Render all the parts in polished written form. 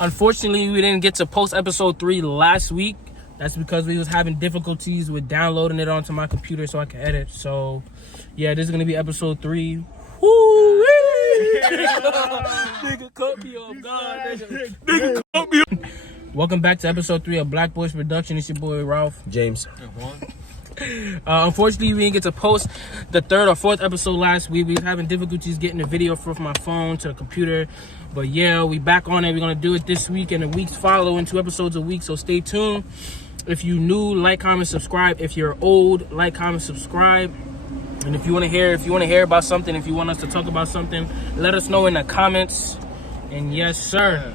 Unfortunately, we didn't get to post episode 3 last week. That's because we was having difficulties with downloading it onto my computer so I can edit. So, yeah, this is going to be episode 3. Woo! Nigga cut me off, God. Nigga cut me off. Welcome back to episode 3 of Black Boys Production. It's your boy, Ralph. James. Unfortunately, we didn't get to post the 3rd or 4th episode last week. We was having difficulties getting the video from my phone to the computer. But yeah, we back on it. We're going to do it this week and the weeks following, 2 episodes a week. So stay tuned. If you new, like, comment, subscribe. If you're old, like, comment, subscribe. And if you want to hear about something, if you want us to talk about something, let us know in the comments. And yes, sir.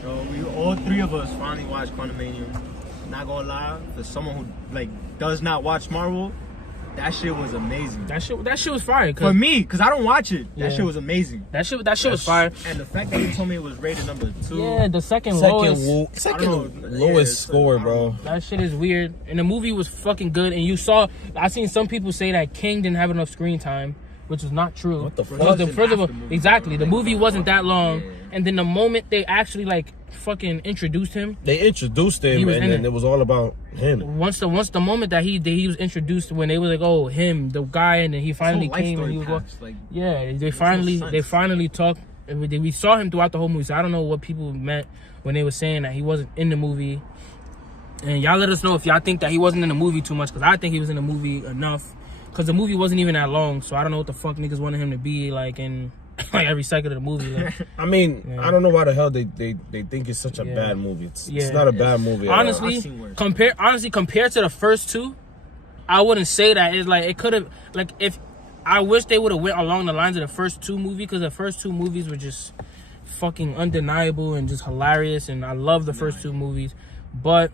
So we all 3 of us finally watched Quantumania. Not gonna lie, for someone who does not watch Marvel, that shit was amazing. That shit was fire. For me, cause I don't watch it. That shit was amazing. That shit was fire. And the fact that you told me it was rated number 2. Yeah, the second lowest score, bro. That shit is weird. And the movie was fucking good. And I seen some people say that King didn't have enough screen time, which is not true. What the fuck? Exactly. The movie wasn't that long. Yeah. And then the moment they actually fucking introduced him, and then it was all about him. Once the moment that he was introduced, when they was like, oh, him, the guy, and then he finally came and he was they finally talked. We saw him throughout the whole movie. So I don't know what people meant when they were saying that he wasn't in the movie. And y'all let us know if y'all think that he wasn't in the movie too much, because I think he was in the movie enough. Because the movie wasn't even that long, so I don't know what the fuck niggas wanted him to be in every second of the movie. I mean, I don't know why the hell they think it's such a bad movie. It's not a bad movie. Honestly, compared to the first 2, I wouldn't say that. It's it could have if I wish they would have went along the lines of the first 2 movies, because the first 2 movies were just fucking undeniable and just hilarious, and I love the first 2 movies, but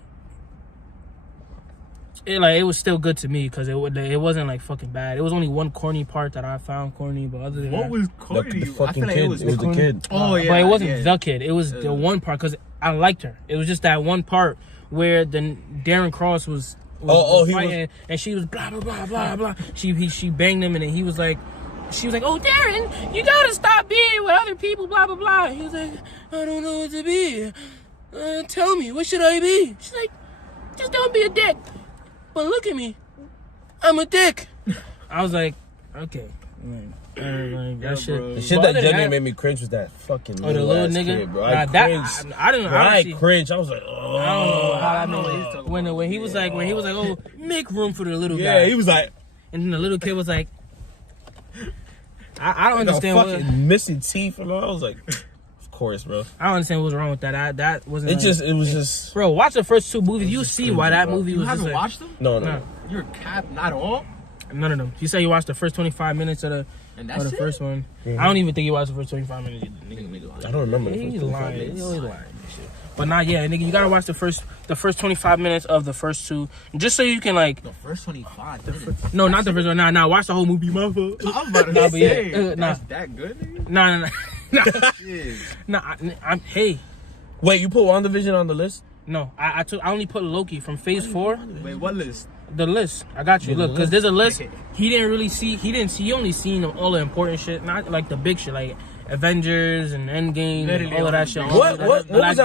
it was still good to me because it wasn't fucking bad. It was only one corny part that I found corny, but other than what was corny? The fucking kid. It was the kid. Oh yeah, but it wasn't the kid. It was the one part because I liked her. It was just that one part where Darren Cross was fighting, and she was blah blah blah blah blah. She banged him, and then she was like, oh Darren, you gotta stop being with other people, blah blah blah. He was like, I don't know what to be. Tell me, what should I be? She's like, just don't be a dick. But look at me, I'm a dick. I was like, okay. That shit. The shit that genuinely made me cringe was that fucking little nigga, kid, bro. I cringed. I was like, oh. I don't know how I know. When he was like, oh, make room for the little guy. Yeah, he was like, and then the little kid was like, I don't understand fucking missing teeth, and I was like. Course, bro. I don't understand what was wrong with that. That wasn't. It was just. Bro, watch the first 2 movies. You see why that movie was. You haven't watched them? No. You're cap, not all. None of them. You say you watched the first 25 minutes of the first one. Mm-hmm. I don't even think you watched the first 25 minutes. I don't remember. He's lying. He's always lying. But not yet, nigga. You gotta watch the first 25 minutes of the first 2, just so you can The first 25 minutes. No, not the first one. Nah. Watch the whole movie, my fault. I'm about to say, that's that good, nigga? Nah. Hey. Wait, you put WandaVision on the list? No, I only put Loki from Phase 4. Wait, what list? The list. I got you. Look, because there's a list. He only seen all the important shit, not like the big shit, like Avengers and Endgame, and all of that shit. What was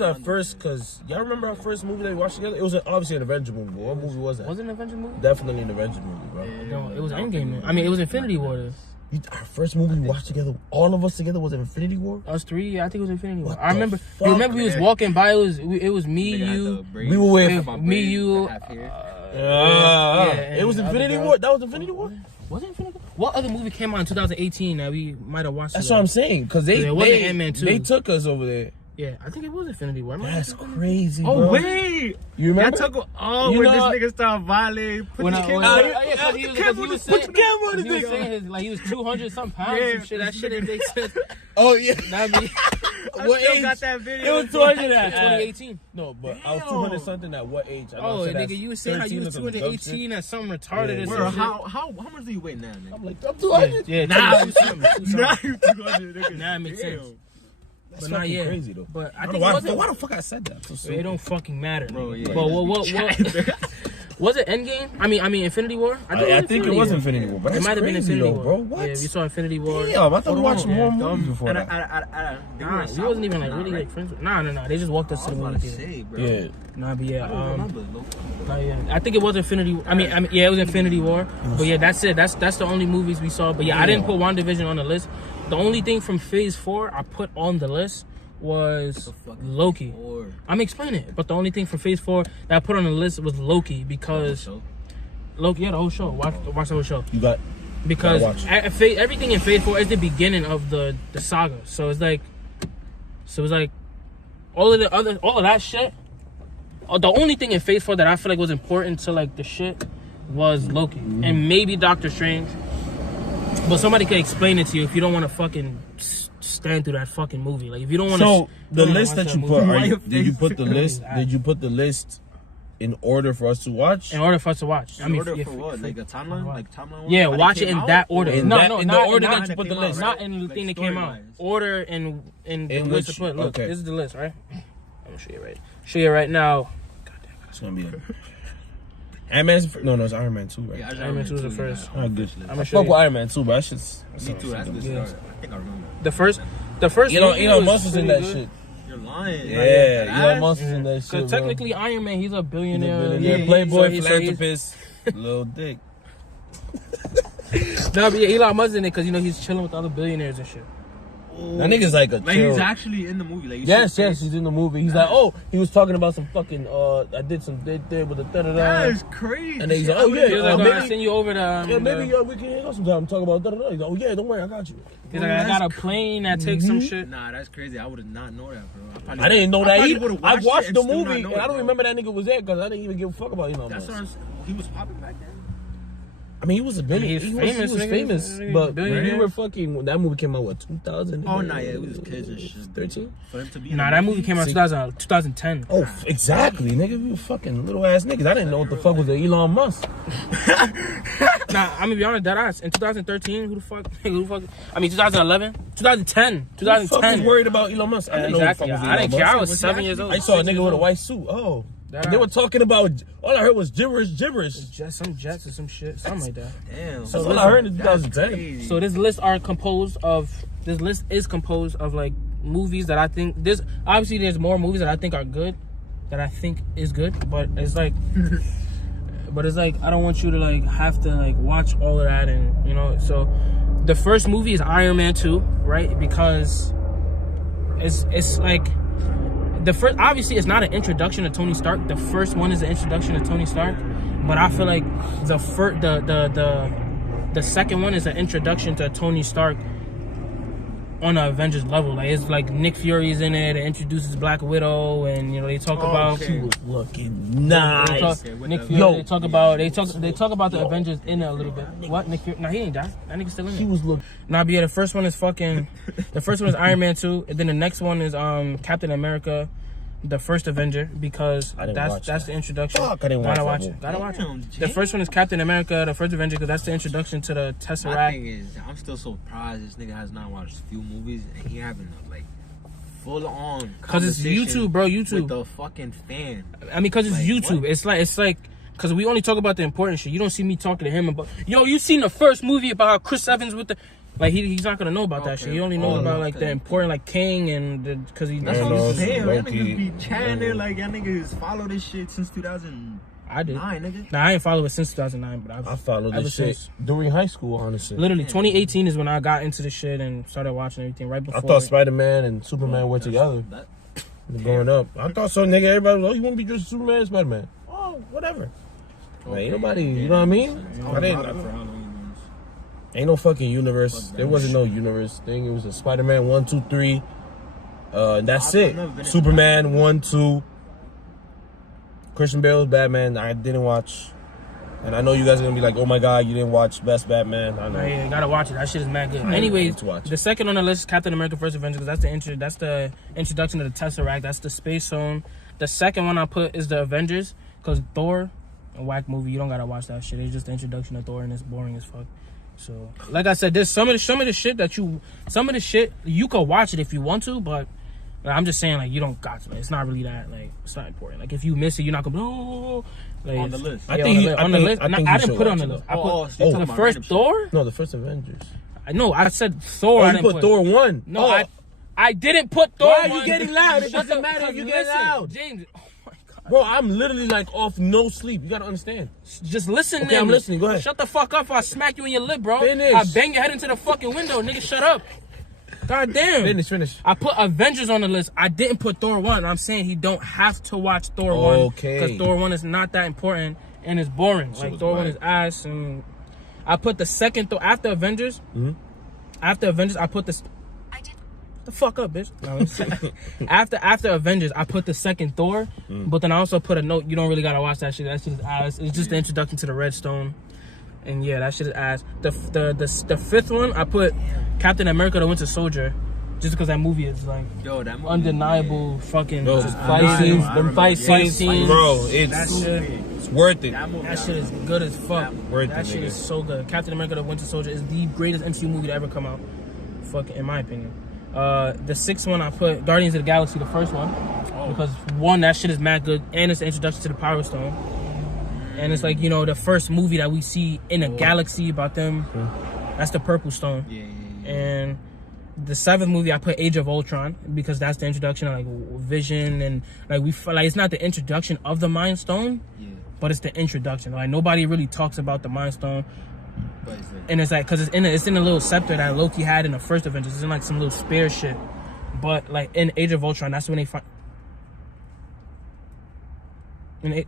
our first? Because y'all remember our first movie that we watched together? It was obviously an Avenger movie. But what movie was that? Was it an Avenger movie? Definitely an Avenger movie, bro. No, it was Endgame. I mean, it was Infinity War. Our first movie we watched together, all of us together, was Infinity War? Us 3, yeah, I think it was Infinity War. I remember. You remember we was walking by, it was me, you. We were with me, you. It was Infinity War? That was Infinity War? Was it Infinity War? What other movie came out in 2018 that we might have watched? That's what I'm saying, because they Ant-Man 2. They took us over there. Yeah, I think it was Infinity War. That's crazy, bro. Oh, wait. You remember? When this nigga started violating. Put the camera on this nigga. He was 200 some pounds. Yeah, some shit. That shit didn't make sense. Oh, yeah. What age? Got that video. It was 200 at 2018 No, but I was 200 something at what age? Nigga, you was saying how you was 218 at something retarded. Bro, how much do you weigh now, nigga? I'm 200. Yeah, now you 200, nigga. Now it makes sense. But not yet. Crazy though. But I think why the fuck I said that? It don't fucking matter, bro. Yeah. But what? Was it Endgame? I mean Infinity War. I think it was Infinity War, but it might have been Infinity War, bro. What? Yeah, we saw Infinity War. Yeah, I thought we watched more movies before that. Nah, we wasn't even like really like friends. Nah. They just walked us to the movie theater. Yeah. Nah, but yeah. I think it was Infinity. I mean, yeah, it was Infinity War. But yeah, that's it. That's the only movies we saw. But yeah, I didn't put WandaVision on the list. The only thing from Phase 4 I put on the list was Loki. I'm explaining it, but the only thing from Phase 4 that I put on the list was Loki because Loki, the whole show. Watch the whole show. Because everything in Phase 4 is the beginning of the saga. So it's like all of that shit. The only thing in Phase 4 that I feel like was important to like the shit was Loki and maybe Doctor Strange. But somebody could explain it to you if you don't want to fucking stand through that fucking movie. Like if you don't want to. So the list that you put, did you put the list? Did you put the list in order for us to watch? In order for us to watch. In order for what? Like a timeline? Like timeline? Yeah, watch it in that order. In the order that you put the list. Not in the thing that came out. Order in the list to put. Look, this is the list, right? I'm gonna show you right now. Goddamn, it's gonna be a. Ant-Man's no, it's Iron Man 2, right? Yeah, Iron Man 2 is the first. I'm good. I fuck with Iron Man 2, but I should. Me too. That's the start. I think I remember. The first. Elon Musk was in that shit. You're lying. Yeah, Elon Musk is in that shit. Because technically, Iron Man, he's a billionaire. Yeah, playboy, philanthropist, little dick. No, but yeah, Elon Musk in it because he's chilling with other billionaires and shit. That nigga's like a chill. He's actually in the movie. Like, yes, he's in the movie. He's like, he was talking about some fucking, I did some there with the da-da-da. That is crazy. And then he's like, maybe I'll send you over to... maybe we can hang out sometime and talk about da-da-da. He's like, don't worry, I got you. He's like, I got a plane that takes some shit. Nah, that's crazy. I would not know that, bro. I didn't know that either. I watched the movie, and I don't remember that nigga was there because I didn't even give a fuck about Elon Musk. He was popping back then. I mean, he was a billionaire. He was famous, but when you were fucking, that movie came out, what, 2000? Oh, nah, yeah, it was kids and shit. 13? For him to be that movie came out 2010. Oh, exactly, nigga. You fucking little ass niggas. I didn't know what the fuck was Elon Musk. Nah, I'm gonna be honest, that ass. In 2013, who the fuck? I mean, 2011? 2010. Who the fuck was worried about Elon Musk? I didn't know exactly. I didn't care. I was 7 years old. I saw a nigga with a white suit. Oh. They were talking about, all I heard was gibberish. Some jets or some shit, something like that. Damn. So all I heard in 2010. So this list is composed of like movies that I think there's more movies that I think are good, that I think is good, but it's like I don't want you to like have to like watch all of that and so the first movie is Iron Man 2, right? Because it's like the first, obviously, it's not an introduction to Tony Stark. The first one is an introduction to Tony Stark, but I feel like the second one is an introduction to Tony Stark on an Avengers level. Like it's like Nick Fury's in it. It introduces Black Widow, and they talk about she was looking nice. Nick Fury. They talk about the Avengers in it a little bit. What Nick Fury? Nah, he ain't died. That nigga still in it. He was looking. Nah, but yeah, the first one is Iron Man 2, and then the next one is Captain America, the first Avenger, because that's the introduction. Fuck, I didn't watch it. Gotta watch it. The first one is Captain America, the first Avenger, because that's the introduction to the Tesseract. My thing is, I'm still so surprised this nigga has not watched a few movies and he having like full on. Because it's YouTube, bro. YouTube. With the fucking fan. I mean, because it's YouTube. What? It's like. Because we only talk about the important shit. You don't see me talking to him about, you seen the first movie about how Chris Evans with the, like he's not gonna know about that shit. He only knows about like the important like King and because he. That's what I'm saying. Y'all niggas be chatting there like y'all niggas follow this shit since 2009. I did. Nigga. Nah, I ain't follow it since 2009, but I followed this shit during high school, honestly. Literally, 2018 is when I got into the shit and started watching everything. Right before. I thought Spider-Man and Superman were together. Growing up, I thought so. Nigga, everybody was, you want to be just Superman, Spider-Man? Oh, whatever. Okay. Ain't nobody, you know what I mean? Ain't no fucking universe. There wasn't no universe thing. It was a Spider-Man 1, 2, 3. That's it. Superman 1, 2. Christian Bale's Batman. I didn't watch. And I know you guys are gonna be like, oh my god, you didn't watch Best Batman. I know. Yeah, you gotta watch it. That shit is mad good. Anyways, the second on the list is Captain America: First Avenger, because that's the introduction to the Tesseract. That's the space zone. The second one I put is the Avengers, because Thor. A whack movie, you don't gotta watch that shit. It's just the introduction to Thor and it's boring as fuck. So, like I said, there's some of the shit you could watch it if you want to, but Like, I'm just saying, like, you don't got to. Like, it's not really that. Like, it's not important. Like, if you miss it, you're not gonna. Like, on the list. I didn't put it on the list. I put the first Thor. No, the first Avengers. I know. I said Thor. I didn't put Thor 1. No, I didn't put Thor. Why are you getting loud? It doesn't matter if you get loud, James. Oh my God. Bro, I'm literally like off no sleep. You gotta understand. Just listen. Okay, I'm listening. Go ahead. Shut the fuck up! Or I smack you in your lip, bro. Finish. I bang your head into the fucking window, nigga. Shut up. God damn. Finish. I put Avengers on the list. I didn't put Thor 1. I'm saying he don't have to watch Thor 1. Okay. Because Thor 1 is not that important and it's boring. Like, Thor 1 is ass. And I put the second Thor after Avengers. Mm-hmm. After Avengers, I put this. The fuck up, bitch. No, after Avengers, I put the second Thor. But then I also put a note. You don't really gotta watch that shit. That shit is ass. It's just the introduction to the Redstone. And yeah, that shit is ass. The fifth one, I put Captain America: The Winter Soldier, just because that movie is like that movie, undeniable fucking fight scenes. Them fight scenes, bro. It's worth it. That shit is good as fuck. That shit is so good. Captain America: The Winter Soldier is the greatest MCU movie to ever come out. Fucking, in my opinion. The sixth one, I put Guardians of the Galaxy, the first one, because one, that shit is mad good, and it's the introduction to the Power Stone. And it's like, you know, the first movie that we see in a galaxy about them. That's the Purple Stone. Yeah. And the seventh movie, I put Age of Ultron, because that's the introduction of like Vision, and like it's not the introduction of the Mind Stone, but it's the introduction. Like, nobody really talks about the Mind Stone. And it's like, cause it's in a little scepter that Loki had in the first Avengers. It's in like some little spare shit. But like in Age of Ultron, that's when they find. In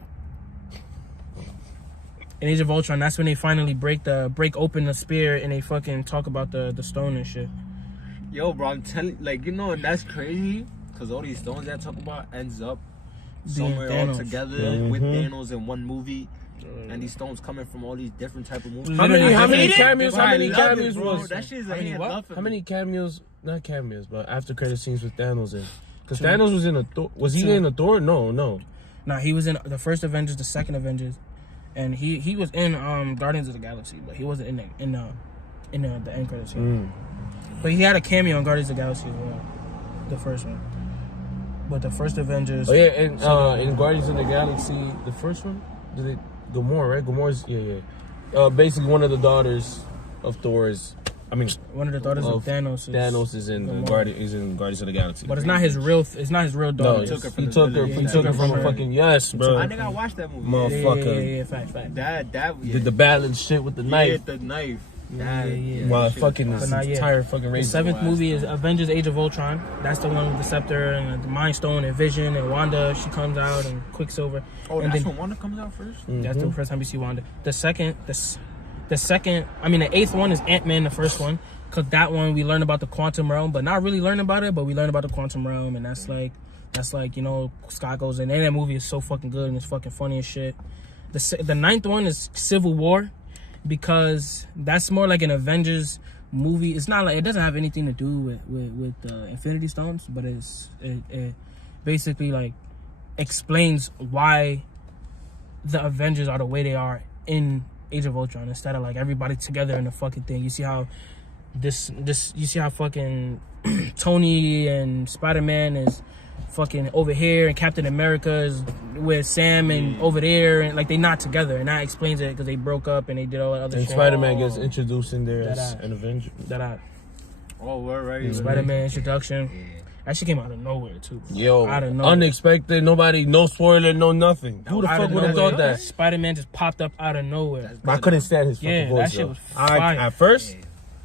Age of Ultron, that's when they finally break open the spear and they fucking talk about the stone and shit. Yo, bro, I'm telling, like, you know, that's crazy, cause all these stones that I talk about ends up somewhere all together with Thanos in one movie. And these stones coming from all these different type of movies. How many cameos was that? Shit is a hand love for How many cameos? Not cameos, but after credit scenes with Thanos in. Because Thanos was in a Thor. Was he in a Thor? No. Nah, he was in the first Avengers, the second Avengers, and he was in Guardians of the Galaxy, but he wasn't in the end credits. But he had a cameo in Guardians of the Galaxy as well, the first one. But the first Avengers. Oh yeah, and in Guardians of the Galaxy, the first one, Gamora, right? Gamora's, basically one of the daughters of Thor's. One of the daughters of Thanos. Thanos is in Guardians of the Galaxy. But it's not his real daughter. No, he took her from a fucking bro. I think I watched that movie. Motherfucker. Yeah, fact. That did the balance shit with the knife. The knife. While fucking this entire fucking race. The seventh movie is Avengers: Age of Ultron. That's the one with the scepter and the Mind Stone and Vision and Wanda. She comes out and Quicksilver. Oh, and that's when Wanda comes out first. That's the first time you see Wanda. The eighth one is Ant-Man, the first one, because that one we learn about the quantum realm, but not really learn about it. But we learn about the quantum realm, and that's like you know, Scott goes in. And that movie is so fucking good and it's fucking funny as shit. The ninth one is Civil War, because that's more like an Avengers movie. It's not like, it doesn't have anything to do with Infinity Stones, but it basically like explains why the Avengers are the way they are in Age of Ultron, instead of like everybody together in the fucking thing. You see how you see how fucking Tony and Spider-Man is fucking over here, and Captain America is with Sam and over there, and like they not together, and that explains it because they broke up and they did all that other shit. And Spider-Man gets introduced in there as an Avenger. We're right. Spider-Man introduction. That shit came out of nowhere too. Yo, out of nowhere. Unexpected. Nobody, no spoiler, no nothing. Who the fuck would have thought that? Spider-Man just popped up out of nowhere. I couldn't stand his fucking voice. That shit was fire. At first,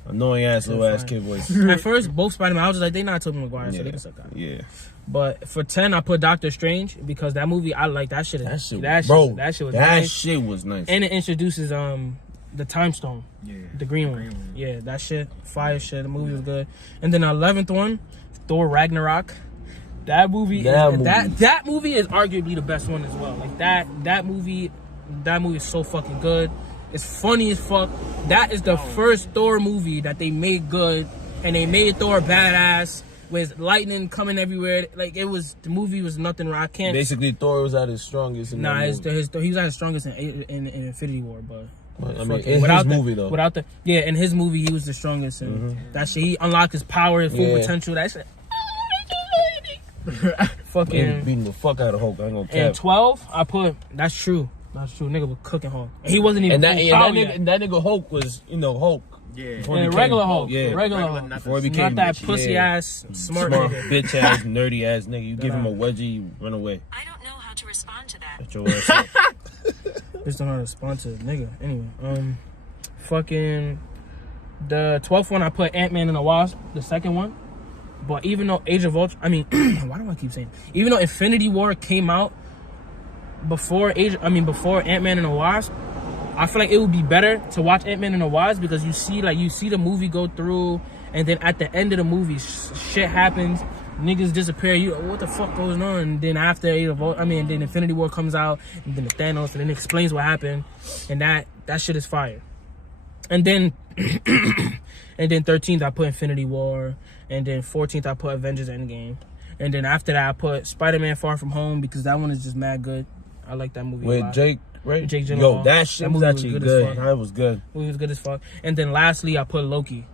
annoying ass little ass kid voice. At first, both Spider-Man, I was just like, they not Tobey Maguire, so they can suck out. Yeah. But for 10, I put Doctor Strange, because that movie, I like that shit. That shit was nice. And it introduces the Time Stone, the green one. Yeah, that shit, fire shit. The movie was good. And then the 11th one, Thor Ragnarok. That movie is arguably the best one as well. Like that movie is so fucking good. It's funny as fuck. That is the first Thor movie that they made good, and they made Thor badass with lightning coming everywhere. Like, the movie was nothing wrong. Basically, Thor was at his strongest. He was at his strongest in Infinity War, but. I mean, in his movie though. In his movie he was the strongest, and that shit, he unlocked his power, his full potential. That shit. Fucking beating the fuck out of Hulk. I ain't gonna cap. And 12, I put. That's true. Nigga was cooking Hulk. He wasn't even. And that nigga Hulk was, Hulk. Yeah. And regular Hulk. Yeah. Regular Hulk. Before he became not that pussy ass smart nigga. bitch ass nerdy ass nigga. You give him a wedgie, run away. I don't know how to respond to that. Get your ass up. Just don't know how to respond to nigga. Anyway, fucking the 12th one I put Ant-Man and the Wasp, the second one. But even though Age of Ultron, why do I keep saying? Even though Infinity War came out before Ant-Man and the Wasp, I feel like it would be better to watch Ant-Man and the Wasp because you see the movie go through, and then at the end of the movie, shit happens, niggas disappear. You what the fuck goes on? And then after then Infinity War comes out, and then the Thanos, and then it explains what happened, and that shit is fire. And then 13th I put Infinity War. And then 14th, I put Avengers Endgame. And then after that, I put Spider-Man Far From Home because that one is just mad good. I like that movie a lot. Jake, right? Jake Gyllenhaal. Yo, that shit was actually good. That was good. It was good as fuck. And then lastly, I put Loki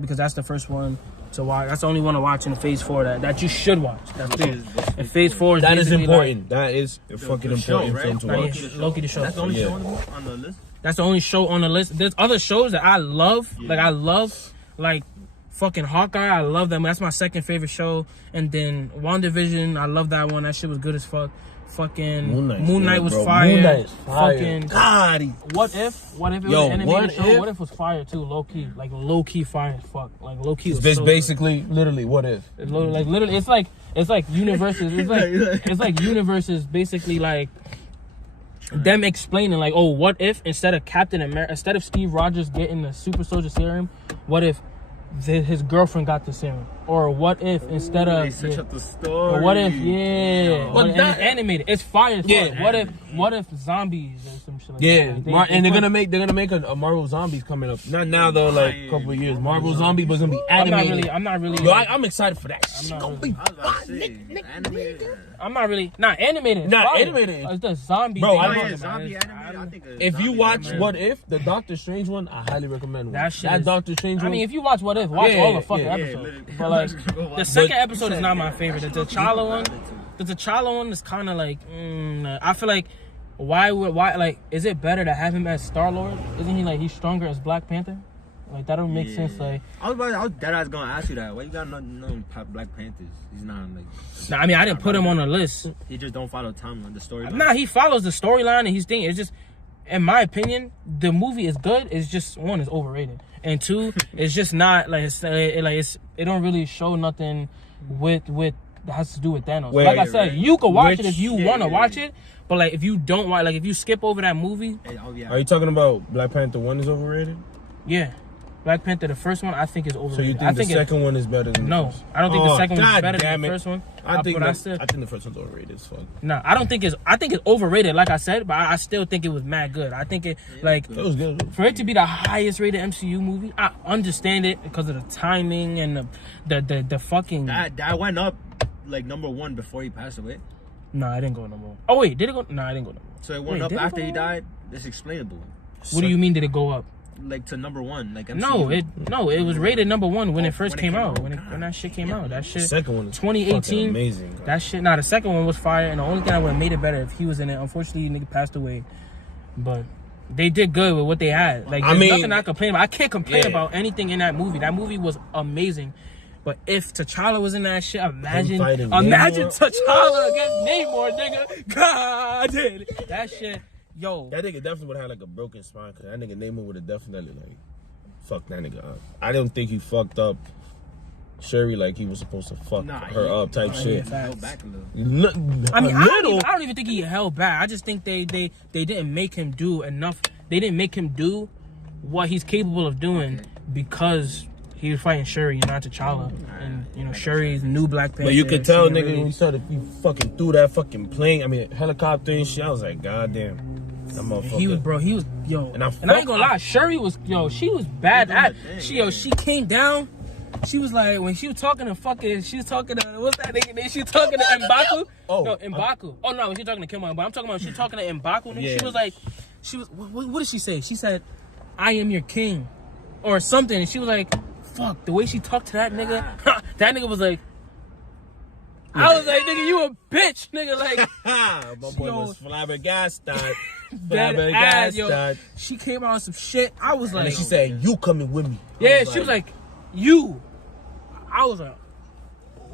because that's the first one to watch. That's the only one to watch in Phase 4 that you should watch. That's it. And Phase 4 is that is important. Like, that is a fucking important film to watch. Loki the show. That's the only show on the list? That's the only show on the list. There's other shows that I love. Yeah. Like fucking Hawkeye, I love that. That's my second favorite show. And then WandaVision, I love that one. That shit was good as fuck. Fucking Moon Knight was fire. Moon Knight is fire. Fucking God. What if it was an animated show? What if was fire too? Low key, like low key fire as fuck. Like low key. It's basically literally what if. It's like literally, it's like universes. It's like universes basically like them explaining like, oh, what if instead of Steve Rogers getting the super soldier serum, what if his girlfriend got the serum? Or what if instead of they switch up the story? Or what if But it's animated? It's fire as fuck. What if zombies or some shit like that? And they're gonna make a Marvel Zombies coming up. Not now though, like a couple of years. Marvel Zombie was gonna be animated. I'm not really. Yo, I'm excited for that. Shit gonna be animated. I'm not really animated. Not animated. It's the zombie. Bro, zombie animated. I think if you watch What If, the Doctor Strange one, I highly recommend that. That Doctor Strange one. I mean, if you watch What If, watch all the fucking episodes. But like, the second episode is not my favorite. The T'Challa one is kind of like, I feel like, why like, is it better to have him as Star-Lord? Isn't he like he's stronger as Black Panther? Like that don't make sense. Like I was dead ass gonna ask you that. Why you got no Black Panthers? He's not like. Nah, I mean I didn't put him on the list. He just don't follow timeline, the storyline. Nah, he follows the storyline and he's thinking. It's just, in my opinion, the movie is good. It's just one is overrated, and two, it's just not like it don't really show nothing with that has to do with Thanos. Like I said, you can watch it if you want to watch it, but like if you don't watch, like if you skip over that movie. Are you talking about Black Panther 1 is overrated? Yeah. Black Panther, the first one, I think is overrated. So you think the second one is better than the first? I don't think the second one is better than the first one. I think the first one's overrated as fuck. No, I think it's overrated, like I said, but I still think it was mad good. I think it was good. For it to be the highest rated MCU movie, I understand it because of the timing and the fucking that went up like number 1 before he passed away. No, I didn't go number 1. Oh wait, did it go? No, I didn't go number 1. So it went up after he died. It's explainable. What do you mean? Did it go up? Like to number 1, like MCU. it was rated number 1 when it first came out. When that shit came out, that shit. Second one, 2018, amazing. That shit. Nah, the second one was fire, and the only thing I would have made it better if he was in it. Unfortunately, nigga passed away, but they did good with what they had. Like, there's nothing I complain about. I can't complain about anything in that movie. That movie was amazing. But if T'Challa was in that shit, imagine T'Challa against Namor, nigga. God damn it. That shit. Yo, that nigga definitely would have had like a broken spine because that nigga Namor would have definitely like fucked that nigga up. I don't think he fucked up Shuri like he was supposed to fuck her up type shit. Held back a little. I mean, I don't even think he held back. I just think they didn't make him do enough. They didn't make him do what he's capable of doing because he was fighting Shuri and not T'Challa. And Shuri's new Black Panther. But you could tell, nigga, when he started, he fucking threw that fucking plane. Helicopter and shit. I was like, goddamn. That motherfucker. He was, and I ain't gonna lie, Shuri was, she was bad at, she came down, she was like, when she was talking to what's that nigga name? She was talking to M'Baku. M'Baku. When she talking to Killmonger, but I'm talking about she talking to M'Baku. Yeah. She was like, what did she say? She said, I am your king, or something. And she was like, fuck, the way she talked to that nigga, that nigga was like, I was like, nigga, you a bitch, nigga. Like, My boy was flabbergasted. that ass, yo. She came out with some shit. I was like, and she said, "You coming with me?" Yeah, she was like, "You." I was like,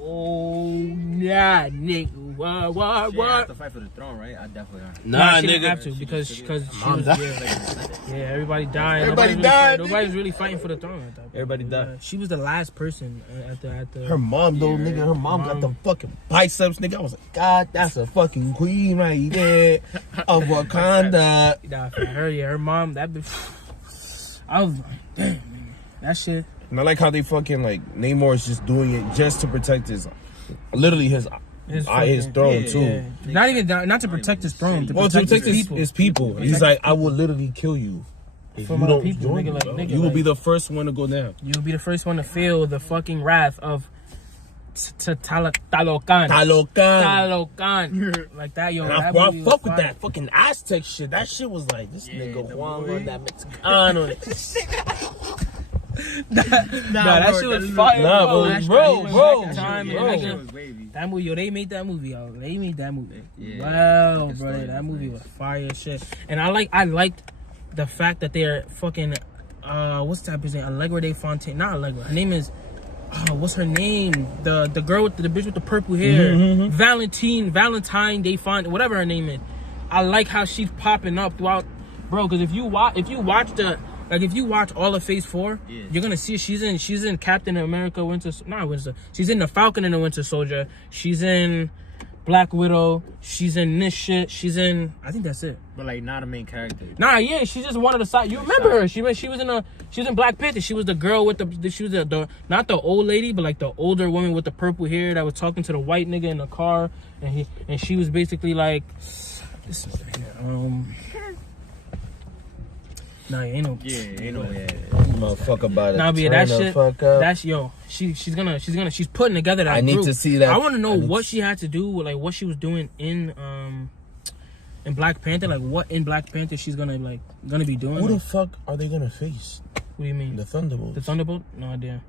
"Oh, yeah, nigga, what?" She have to fight for the throne, right? I definitely are. Nah, she didn't have to because she was everybody died. Everybody died. Nobody's really fighting for the throne at that point. Everybody died. She was the last person at the. Her mom though, nigga. Her mom got the fucking biceps, nigga. I was like, God, that's a fucking queen right there of Wakanda. Nah, for her, yeah, her mom. That bitch. I was like, damn, man, that shit. And I like how they fucking like Namor is just doing it just to protect his throne too. Yeah. Not to protect his throne. To protect his people. He's like, I will literally kill you. If you don't join me, nigga, you will be the first one to go down. You'll be the first one to feel the fucking wrath of Talocan. Like that, yo. And I fuck with that fucking Aztec shit. That shit was like, this nigga Juan on that Mexican on it. that shit was fire. Bro. That movie, yo, they made that movie, yo. They made that movie. Yeah, wow, bro, that movie was fire shit. And I liked the fact that they're fucking what's that bitch name? Allegra de Fontaine. Not Allegra. Her name is what's her name? The girl with the bitch with the purple hair. Valentine de Fontaine, whatever her name is. I like how she's popping up throughout, bro, because if you watch all of Phase 4, you're gonna see she's in Captain America she's in the Falcon and the Winter Soldier. She's in Black Widow. She's in this shit. She's in, I think that's it. But like not a main character. Nah, yeah, she's just one of the side. You remember her? She was in Black Panther. She was the girl with she was the not the old lady, but like the older woman with the purple hair that was talking to the white nigga in the car, and she was basically like, Nah, ain't no. Motherfucker about it. Nah, but yeah, that shit. That's yo. She's putting together that. I need group. to see that. I want to know what she had to do with like what she was doing in Black Panther. Like what in Black Panther she's gonna be doing. Who the fuck are they gonna face? What do you mean? The Thunderbolts. The Thunderbolt? No idea.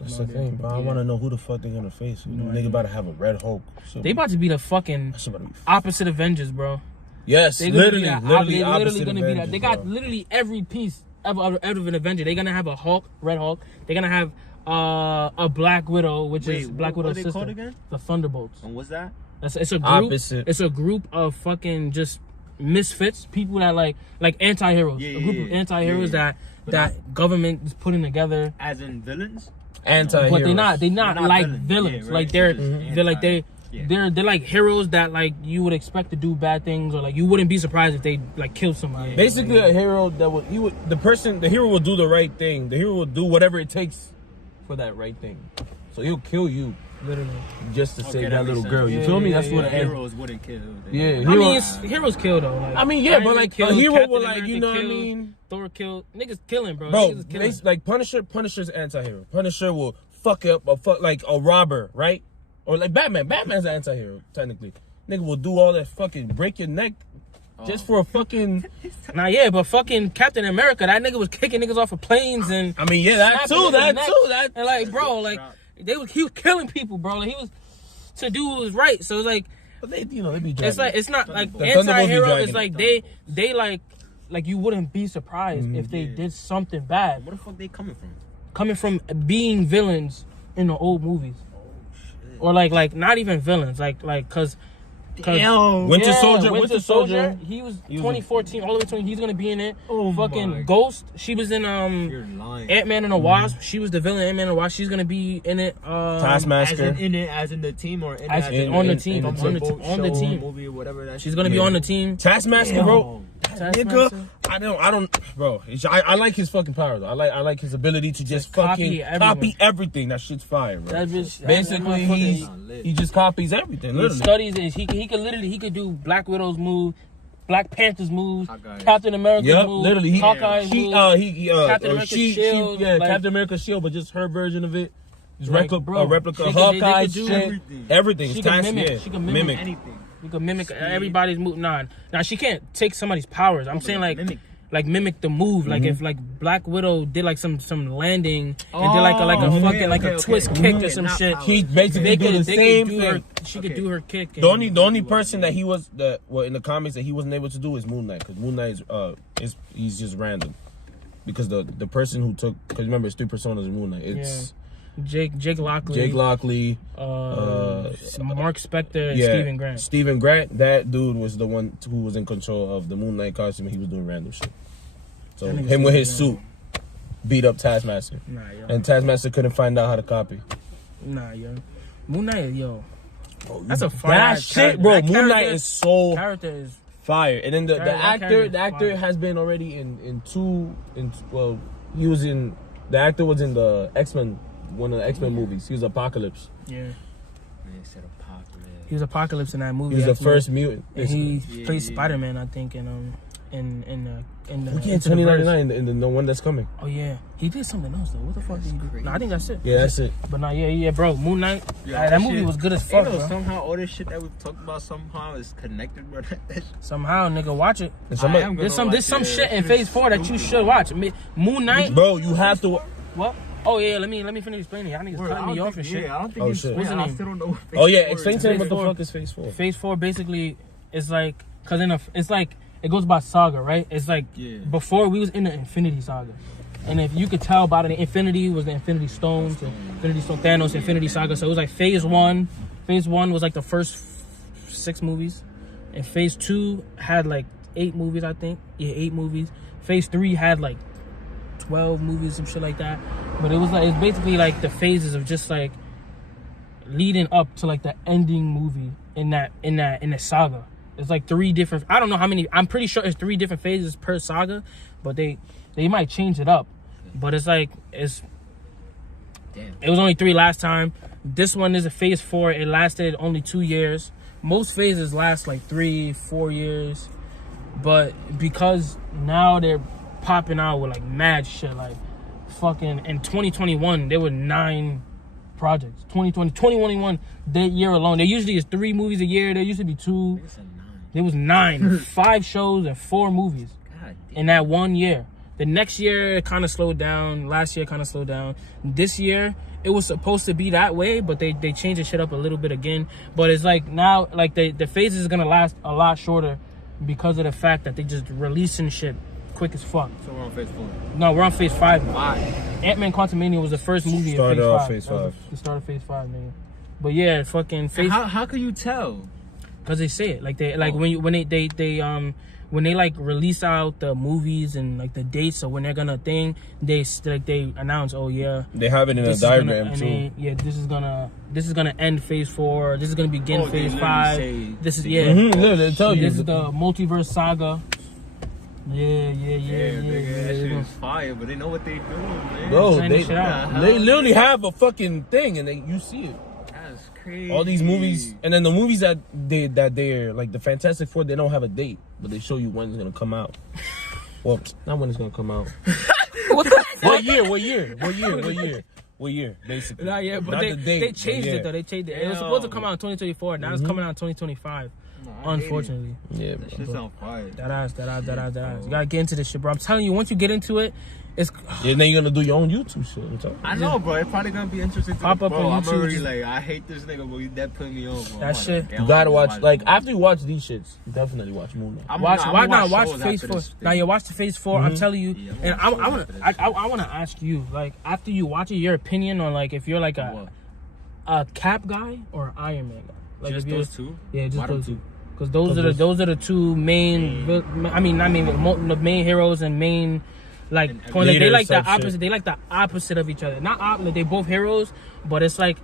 That's the thing, bro. I want to know who the fuck they're gonna face. Nigga about to have a Red Hulk. They about to be the fucking opposite Avengers, bro. Yes, literally gonna be that. They got literally every piece of an Avenger. They're gonna have a Hulk, Red Hulk. They're gonna have a Black Widow, which is Black Widow's sister. Called again? The Thunderbolts. And what's that? It's a group. It's a group of fucking just misfits, people that like anti-heroes. A group of anti-heroes that government is putting together. As in villains? Anti-heroes. But they're not like villains. Yeah, right. Like they're like heroes that like you would expect to do bad things, or like you wouldn't be surprised if they like kill somebody. Basically, a hero that the hero will do the right thing. The hero will do whatever it takes for that right thing. So he'll kill you, literally, just to save that little girl. You feel me? That's what heroes wouldn't kill. Yeah, I mean, heroes kill though. Like, I mean, yeah, but like a hero will like, you know what I mean? Thor kill niggas killing, bro. Like Punisher's anti-hero. Punisher will fuck up like a robber, right? Or like Batman. Batman's an anti-hero, technically. Nigga will do all that fucking break your neck just for a fucking. Nah, yeah, but fucking Captain America, that nigga was kicking niggas off of planes and. I mean, yeah, that too. And like, bro, like he was killing people, bro. Like he was to do what was right. So it's like. But they be dragging. It's not like anti-hero. It's like they like you wouldn't be surprised if they did something bad. Where the fuck they coming from? Coming from being villains in the old movies. Or like not even villains, like cause Winter Soldier. He was 2014 all the way to he's gonna be in it. Fucking Ghost. She was in Ant-Man and the Wasp. She was the villain in Ant-Man and the Wasp. She's gonna be in it. Taskmaster. As in the team or on the team. On the team. Movie or whatever that. She's gonna be on the team. Taskmaster, bro. Nigga, I don't, bro. I like his fucking power though. I like his ability to just fucking copy everything. That shit's fire, bro. Basically, he just copies everything. Literally. He studies it. He could do Black Widow's move, Black Panther's moves, Captain America's move, literally. Hawkeye's move, Captain America's shield. Captain America's shield, but just her version of it. Just replica Hawkeye's shit. Everything. She can mimic anything. You can mimic everybody's move. Nah, she can't take somebody's powers. I'm saying like mimic the move. Like if like Black Widow did like some landing and did like a twist kick or some shit. He basically do the same thing. She could do her kick. The only person that he was in the comics that he wasn't able to do is Moon Knight, because Moon Knight is he's just random. Because the person who took, because remember it's 3 personas in Moon Knight. It's Jake Lockley, Mark Spector, and Stephen Grant. Stephen Grant, that dude was the one who was in control of the Moon Knight costume. He was doing random shit. So him with his suit beat up Taskmaster. Nah, yo. And Taskmaster couldn't find out how to copy. Nah, yo. Moon Knight, yo. That's a fire. That shit, bro. Moon Knight is so character is fire. And then the actor has been already in the actor was in the X-Men, one of the X-Men movies. He was Apocalypse. Yeah. Said Apocalypse. He was Apocalypse in that movie. He was the first mutant. And he played Spider-Man, I think, in 2099 in the one that's coming. Oh yeah, he did something else though. What the fuck did he do? No, I think that's it. Yeah, that's it. But nah, yeah, bro. Moon Knight. That movie was good as fuck, bro. Somehow all this shit that we've talked about somehow is connected, bro. Somehow, nigga, watch it. There's some shit in Phase 4 that you should watch. Moon Knight, bro. You have to. What? Oh yeah, let me finish explaining. Y'all niggas cutting me off and shit. I don't think shit. What's the name? I still don't know. Oh yeah, explain to him what the fuck is Phase 4. Phase 4 basically is like, it's like it goes by saga, right? It's like before we was in the Infinity Saga, and if you could tell about it, the Infinity was the Infinity Stones, Infinity Stone, Thanos, Infinity Saga. So it was like Phase 1. Phase 1 was like the first 6 movies, and Phase 2 had like 8 movies, I think. Yeah, 8 movies. Phase 3 had like 12 movies, some shit like that. But it was like, it's basically like the phases of just like leading up to like the ending movie in the saga. It's like 3 different, I don't know how many, I'm pretty sure it's 3 different phases per saga, but they might change it up. But it's like, it was only 3 last time. This one is a Phase 4. It lasted only 2 years. Most phases last like 3-4 years. But because now they're popping out with like mad shit, like fucking in 2021 there were 9 projects. 2021 that year alone, there usually is 3 movies a year. There used to be 2. There was 9. 5 shows and 4 movies in that 1 year. The next year it kind of slowed down. Last year kind of slowed down. This year it was supposed to be that way, but they changed the shit up a little bit again. But it's like now, like the phases is gonna last a lot shorter because of the fact that they just releasing shit quick as fuck. So we're on Phase 4. No, we're on Phase 5 now. Why? Ant-Man Quantumania was the first movie Started of off Phase 5. Phase 5. The start of Phase 5, nigga. But yeah, fucking Phase. How can you tell? Because they say it like they like when they like release out the movies and like the dates, so when they're gonna they announce, oh yeah, they have it in a diagram too. This is gonna end Phase 4. This is gonna begin Phase 5. This is they tell you this is the multiverse saga. Yeah. That shit is fire, but they know what they doing, man. Bro, they literally have a fucking thing, and you see it. That's crazy. All these movies, and then the movies that they're like the Fantastic Four, they don't have a date, but they show you when it's gonna come out. Well, not when it's gonna come out. What year? Basically. Nah, yeah, but they changed it though. They changed it. It was supposed to come out in 2024. Now it's coming out in 2025. Unfortunately. Yeah, that shit sound fire. That ass. You gotta get into this shit, bro. I'm telling you, once you get into it, it's. Yeah, then you're gonna do your own YouTube shit. I know, bro. It's probably gonna be interesting. Pop up on YouTube. I'm already like, I hate this nigga, but that put me on, bro. That shit. You gotta watch. Like after you watch these shits, definitely watch Moon Knight. Watch Phase 4. Now you watch the Phase 4. I'm telling you, and I wanna ask you, like after you watch it, your opinion on like if you're like a Cap guy or Iron Man guy. Like just those two. Yeah, just those two. Because those are the 2 main. I mean, not main, the main heroes and main like point. Like, they like the opposite. Shit. They like the opposite of each other. Not like they both heroes, but it's like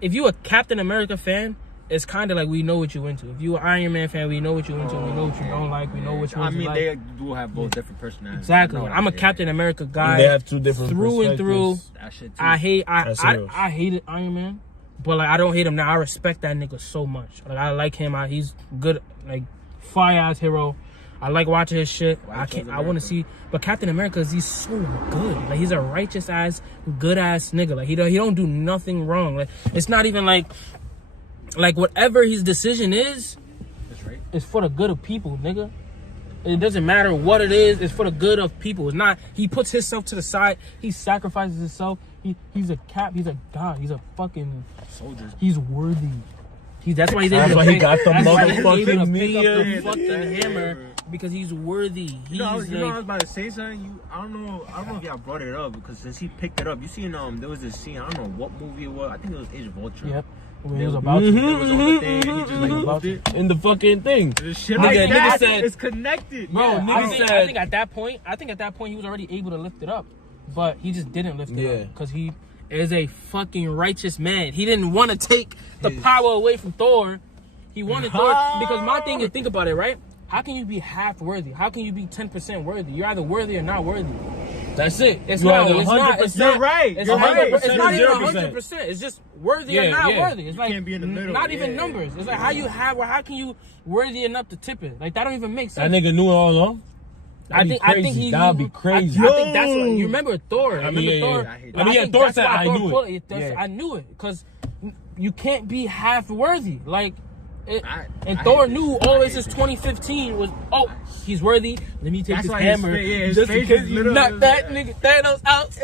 if you a Captain America fan, it's kind of like we know what you into. If you an Iron Man fan, we know what you into. We know what you don't like. We know which ones you like. I mean, they do have both different personalities. Exactly. I'm a Captain America guy. They have 2 different through and through. That shit too. I hated Iron Man. But like I don't hate him now. I respect that nigga so much. Like I like him. He's good. Like fire ass hero. I like watching his shit. I want to see. But Captain America, he's so good. Like he's a righteous ass, good ass nigga. Like he don't do nothing wrong. Like it's not even like whatever his decision is, it's for the good of people, nigga. It doesn't matter what it is. It's for the good of people. It's not. He puts himself to the side. He sacrifices himself. He's a cap. He's a god. He's a fucking soldier. He's worthy. That's why he's able to he got the motherfucking the fucking hammer, because he's worthy. I was about to say something. I don't know if y'all brought it up, because since he picked it up, you seen there was this scene. I don't know what movie it was. I think it was Age of Ultron. Yep. When he was about to. It was on the thing. And he just like moved it in the fucking thing. Shit like that. Said, it's connected. Bro, I think at that point he was already able to lift it up, but he just didn't lift it up because he is a fucking righteous man. He didn't want to take the power away from Thor. He wanted Thor, because my thing is, think about it, right? How can you be half worthy? How can you be 10% worthy? You're either worthy or not worthy. That's it. It's not. You're right. It's not even 100%. It's just worthy or not worthy. It's like can't be in the middle. Not even numbers. It's like how can you worthy enough to tip it? Like that don't even make sense. That nigga knew it all along. I think he. That'd be crazy. I think that's what you remember Thor. I mean, Thor said I knew it. I knew it because you can't be half worthy. Like. Thor knew always since 2015 was, he's worthy. Let me take this hammer just in case you knock that nigga Thanos out.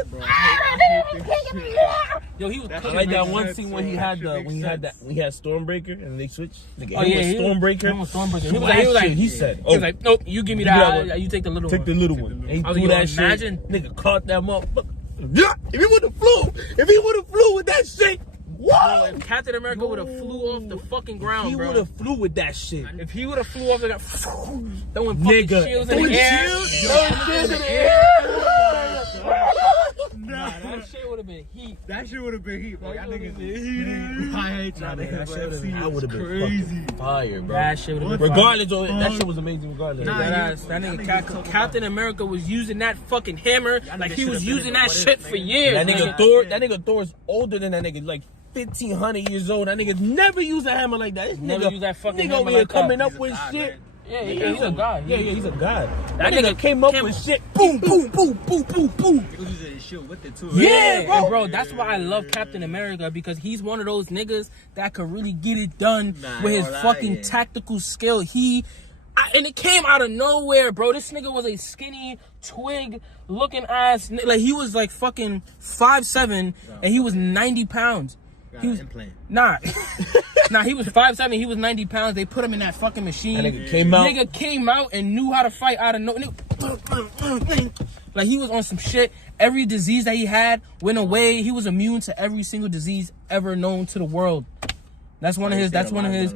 Yo, he was like that one scene when he had Stormbreaker and they switched. Stormbreaker. He said, nope, you give me that. You take the little one. Take the little one. And he threw that shit. Imagine nigga caught that motherfucker. If he would have flew with that shit. Bro, if Captain America would have flew off the fucking ground, he would have flew with that shit. If he would have flew off the ground, throwing fucking shields in the air. Nah, that shit would have been heat. That shit would have been heat, bro. Y'all niggas heated. I hate y'all niggas. That would have been fucking fire, bro. That shit would have been regardless, that shit was amazing regardless. That nigga Captain America was using that fucking hammer like he was using that shit for years. That nigga Thor's older than that nigga, like 1,500 years old. That nigga never used a hammer like that. Never used that fucking hammer like that. Coming up with shit. Yeah, he's a god. Yeah, he's a god. That nigga came up with shit. Boom, boom, boom, boom, boom, boom. He was using his shit with it too. Yeah, bro. That's why I love Captain America, because he's one of those niggas that could really get it done with his fucking tactical skill. And it came out of nowhere, bro. This nigga was a skinny, twig-looking ass. Like, he was like fucking 5'7", and he was 90 pounds. He was nah, he was 5'7". He was 90 pounds. They put him in that fucking machine. That nigga came out and knew how to fight out of no. Like, he was on some shit. Every disease that he had went away. He was immune to every single disease ever known to the world. That's one of his. That's one of his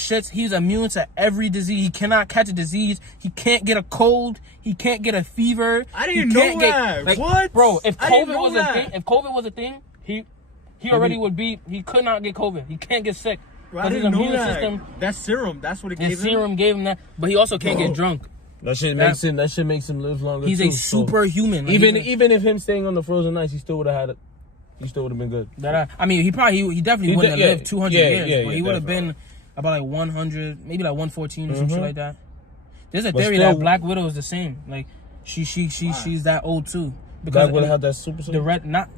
shits. He's immune to every disease. He cannot catch a disease. He can't get a cold. He can't get a fever. I didn't know that. Like, what, bro? If COVID was a thing, he already would be. He could not get COVID. He can't get sick. Bro, I didn't know that. System, that serum. That's what it gave him. His serum gave him that, but he also can't get drunk. That shit makes him live longer. He's a superhuman. Like, even if him staying on the frozen ice, he still would have had it. He still would have been good. I mean, he definitely wouldn't have lived 200 years, but he would have been about like 100, maybe like 114 or some shit like that. There's a theory that Black Widow is the same. Like she's that old too. Because Black Widow had that super serum. The red, not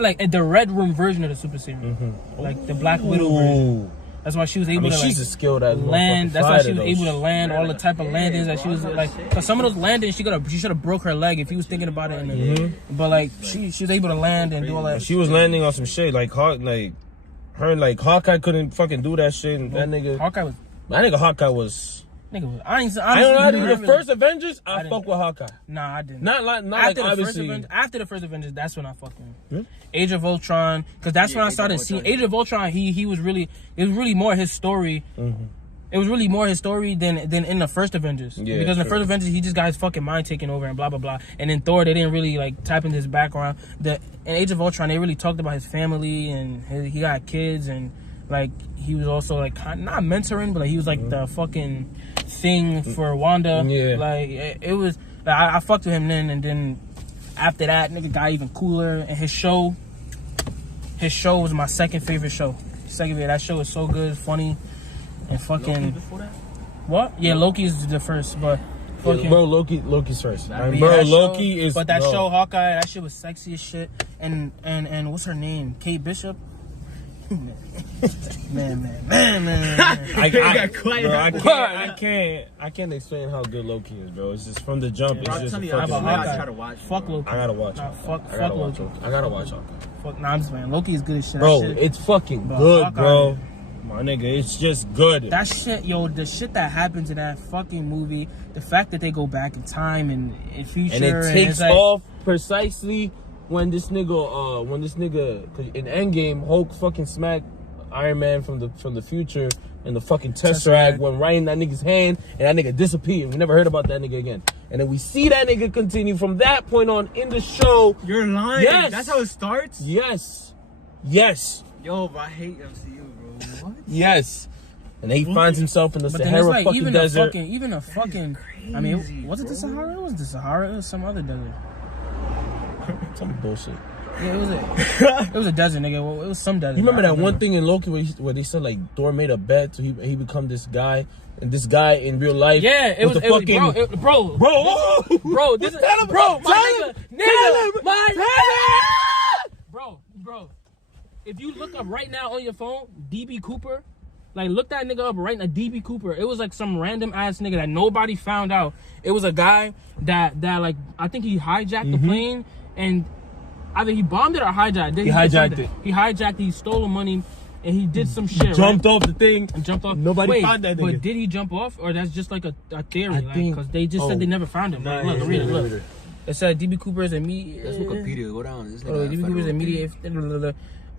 like the red room version of the super serum. Like the Black Widow version. That's why she was able to. She's a skilled ass land. That's why she was able to land all the type of landings that she was like. Cause some of those landings, she should have broke her leg if he was thinking about it. But like she was able to land and do all that. She was landing on some shit like Hawkeye couldn't fucking do that shit. And that nigga Hawkeye was. I ain't the first Avengers. I fuck with Hawkeye. Nah, I didn't. Not like obviously. After the first Avengers, that's when I fucked him. Age of Ultron, because that's when I started seeing Age of Ultron. It was really more his story. It was really more his story than in the first Avengers. Yeah, because in the first Avengers, he just got his fucking mind taken over and blah blah blah. And in Thor, they didn't really like tap into his background. In Age of Ultron, they really talked about his family and he got kids and like he was also like not mentoring, but like he was like the fucking thing for Wanda. Yeah, like it was. Like, I fucked with him then, and then after that, nigga got even cooler. And his show was my second favorite show. That show is so good, funny, and fucking. Loki before that? What? Yeah, Loki's the first, but. Fucking, bro, Loki's first. Loki is. But that show, Hawkeye, that shit was sexy as shit. And what's her name? Kate Bishop. Man. I can't explain how good Loki is, bro. It's just from the jump. It's just a I fucking. gotta watch. Fuck Loki. I gotta watch. Fuck Loki. Loki. I gotta watch Hawkeye. Fuck, nah, I'm just playing. Loki is good as shit. Bro, That shit, it's fucking bro, good, Hawkeye. bro. My nigga, it's just good. That shit, yo, the shit that happens in that fucking movie, the fact that they go back in time and in future, and it takes it's like, off precisely when this nigga, cause in Endgame, Hulk fucking smacked Iron Man from the future, and the fucking Tesseract went right in that nigga's hand, and that nigga disappeared. We never heard about that nigga again. And then we see that nigga continue from that point on in the show. You're lying. Yes. That's how it starts? Yes. Yo, but I hate MCU, bro. What? Yes. And then he finds himself in the but then Sahara it's like fucking desert. even a fucking. I mean, was it the Sahara? It was the Sahara. It was some other desert. Some bullshit. Yeah, it was a desert, nigga. Well, it was some desert. You remember that one thing in Loki where they said like Thor made a bet so he become this guy, and this guy in real life. Yeah, it was fucking bro. This is bro. My nigga, bro. If you look up right now on your phone, DB Cooper, like look that nigga up right now. DB Cooper. It was like some random ass nigga that nobody found out. It was a guy that like I think he hijacked the plane and. Either he bombed it or hijacked it. He hijacked it. He hijacked it. He stole the money, and he did some shit. Jumped off the thing. And jumped off. Nobody found that nigga. But did he jump off, or that's just like a theory? I think. Because they just said they never found him. Nah, Look, read it. Look. It said DB Cooper is immediate. That's Wikipedia. Go down. This DB Cooper is immediate.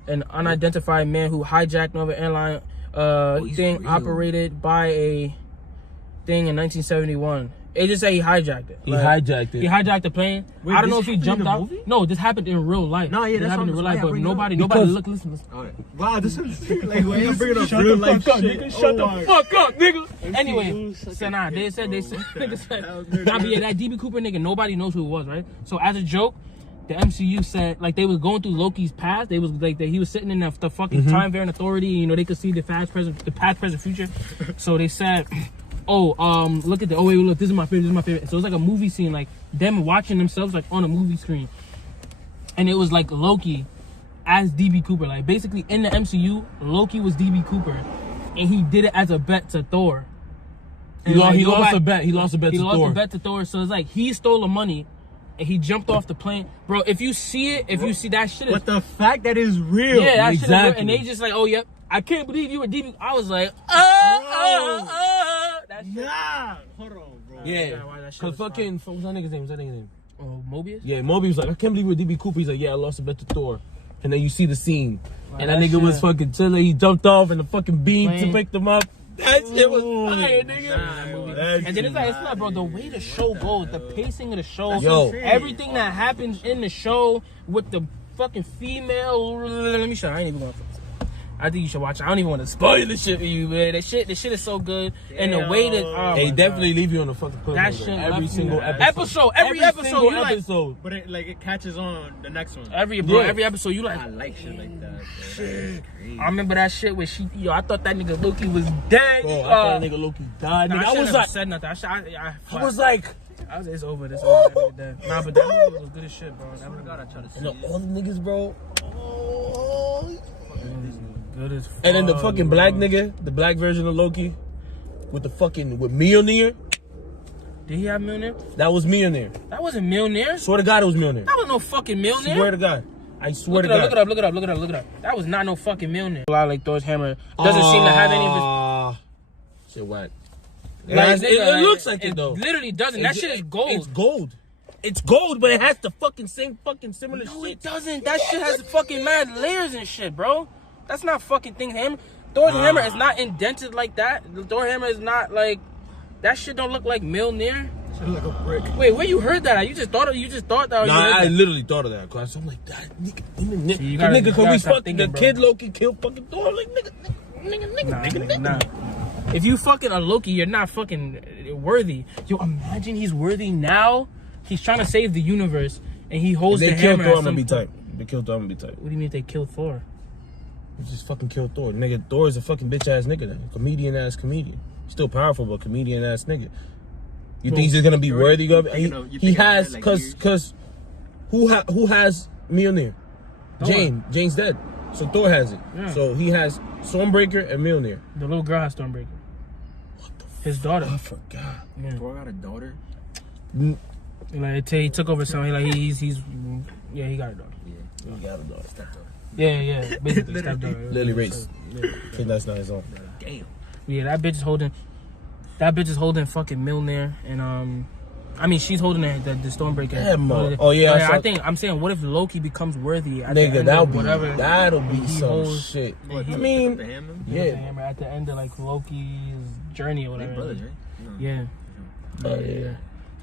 An unidentified man who hijacked another airline thing real. Operated by a thing in 1971. It just said he hijacked it. He hijacked it. He hijacked the plane. Wait, I don't know if he jumped out. Movie? No, this happened in real life. No, yeah, this happened in real life, but nobody listen. Right. Wow, this is like when you're bringing up Shut real the life fuck up, shit. nigga. Shut the fuck up, nigga. Anyway, so nah, they said, nigga said, nah, but yeah, that DB Cooper nigga, nobody knows who it was, right? So as a joke, the MCU said, like, they was going through Loki's past. They was like, he was sitting in the fucking time variant authority. You know, they could see the past, present, future. So they said, look at look, this is my favorite. So it was like a movie scene, like them watching themselves like on a movie screen. And it was like Loki as DB Cooper. Like basically in the MCU, Loki was DB Cooper. And he did it as a bet to Thor. He lost a bet. He lost a bet to Thor. He lost a bet to Thor. So it's like he stole the money and he jumped off the plane. Bro, if you see that shit is... But the fact that is real. Yeah, that exactly. shit is real. And they just like, oh, yep. I can't believe you were DB. I was like, that shit. Nah, hold on, bro. Yeah, because fucking, what was that nigga's name? Oh, Mobius? Yeah, Mobius was like, I can't believe we're DB Cooper. He's like, yeah, I lost a bet to Thor. And then you see the scene. Wow, and that nigga was fucking chilling. He jumped off and the fucking beam Plane. to pick them up. That shit was fire, nigga. And then it's like, bro, the way the show goes, the pacing of the show, Yo. everything that happens in the show with the fucking female. Let me show you. I ain't even going to. I think you should watch it. I don't even want to spoil the shit for you, man. The shit is so good. Damn. And the way that they definitely leave you on the fucking clip. That shit every single episode. Every episode, single you episode. But it catches on the next one. Every episode, you like. I like shit like that. Shit. I remember that shit where I thought that nigga Loki was dead. Bro, I thought that nigga Loki died. Nah, I was like, said nothing. I was like, it's over. It's over. Nah, but that movie was good as shit, bro. That God, I try to see and all the niggas, bro. Good as fuck. And then the fucking black nigga, the black version of Loki, with Mjolnir. Did he have Mjolnir? That was Mjolnir. That wasn't Mjolnir. Swear to God, it was Mjolnir. That was no fucking Mjolnir. Swear to God. I swear to God. Look it up. That was not no fucking Mjolnir. A lot like Thor's hammer doesn't seem to have any of his. Shit, whack. Like, it looks like it though. Literally doesn't. That shit is gold. It's gold. It's gold, but it has the fucking same fucking similar shit. No, it doesn't. That shit has fucking mad layers and shit, bro. That's not fucking thing. Thor's hammer is not indented like that. The Thor hammer is not like that. Shit don't look like Mjolnir. Shit like a brick. Wait, where you heard that? You just thought that. Nah, I literally thought of that. Cause I'm like, that nigga, cause we fucking the kid Loki killed fucking Thor. Like nigga. Nah. If you fucking a Loki, you're not fucking worthy. Yo, imagine he's worthy now. He's trying to save the universe, and he holds the hammer. Thor, I'm gonna be tight. They killed Thor, I'm gonna be tight. What do you mean they killed Thor? They just fucking killed Thor. Nigga, Thor is a fucking bitch ass nigga then. Comedian. Still powerful, but comedian ass nigga. You think he's just gonna be worthy of it? He has, cause who has Mjolnir? Jane's dead. So Thor has it. Yeah. So he has Stormbreaker and Mjolnir. The little girl has Stormbreaker. What the His daughter. I forgot. Yeah. Thor got a daughter. Like he took over something. Like he's yeah, he got a daughter. Yeah, he got a daughter. Yeah. Basically, stepdaughter. Lily Race. Yeah. I think that's not his own. Damn. Yeah, that bitch is holding fucking Mjolnir, and I mean she's holding the Stormbreaker. Yeah, man. Oh yeah. I'm saying, what if Loki becomes worthy? At Nigga, that'll be he some holds- shit. What, I mean, Yeah. yeah. At the end of like Loki's journey or They whatever. brothers, right? Yeah. Yeah.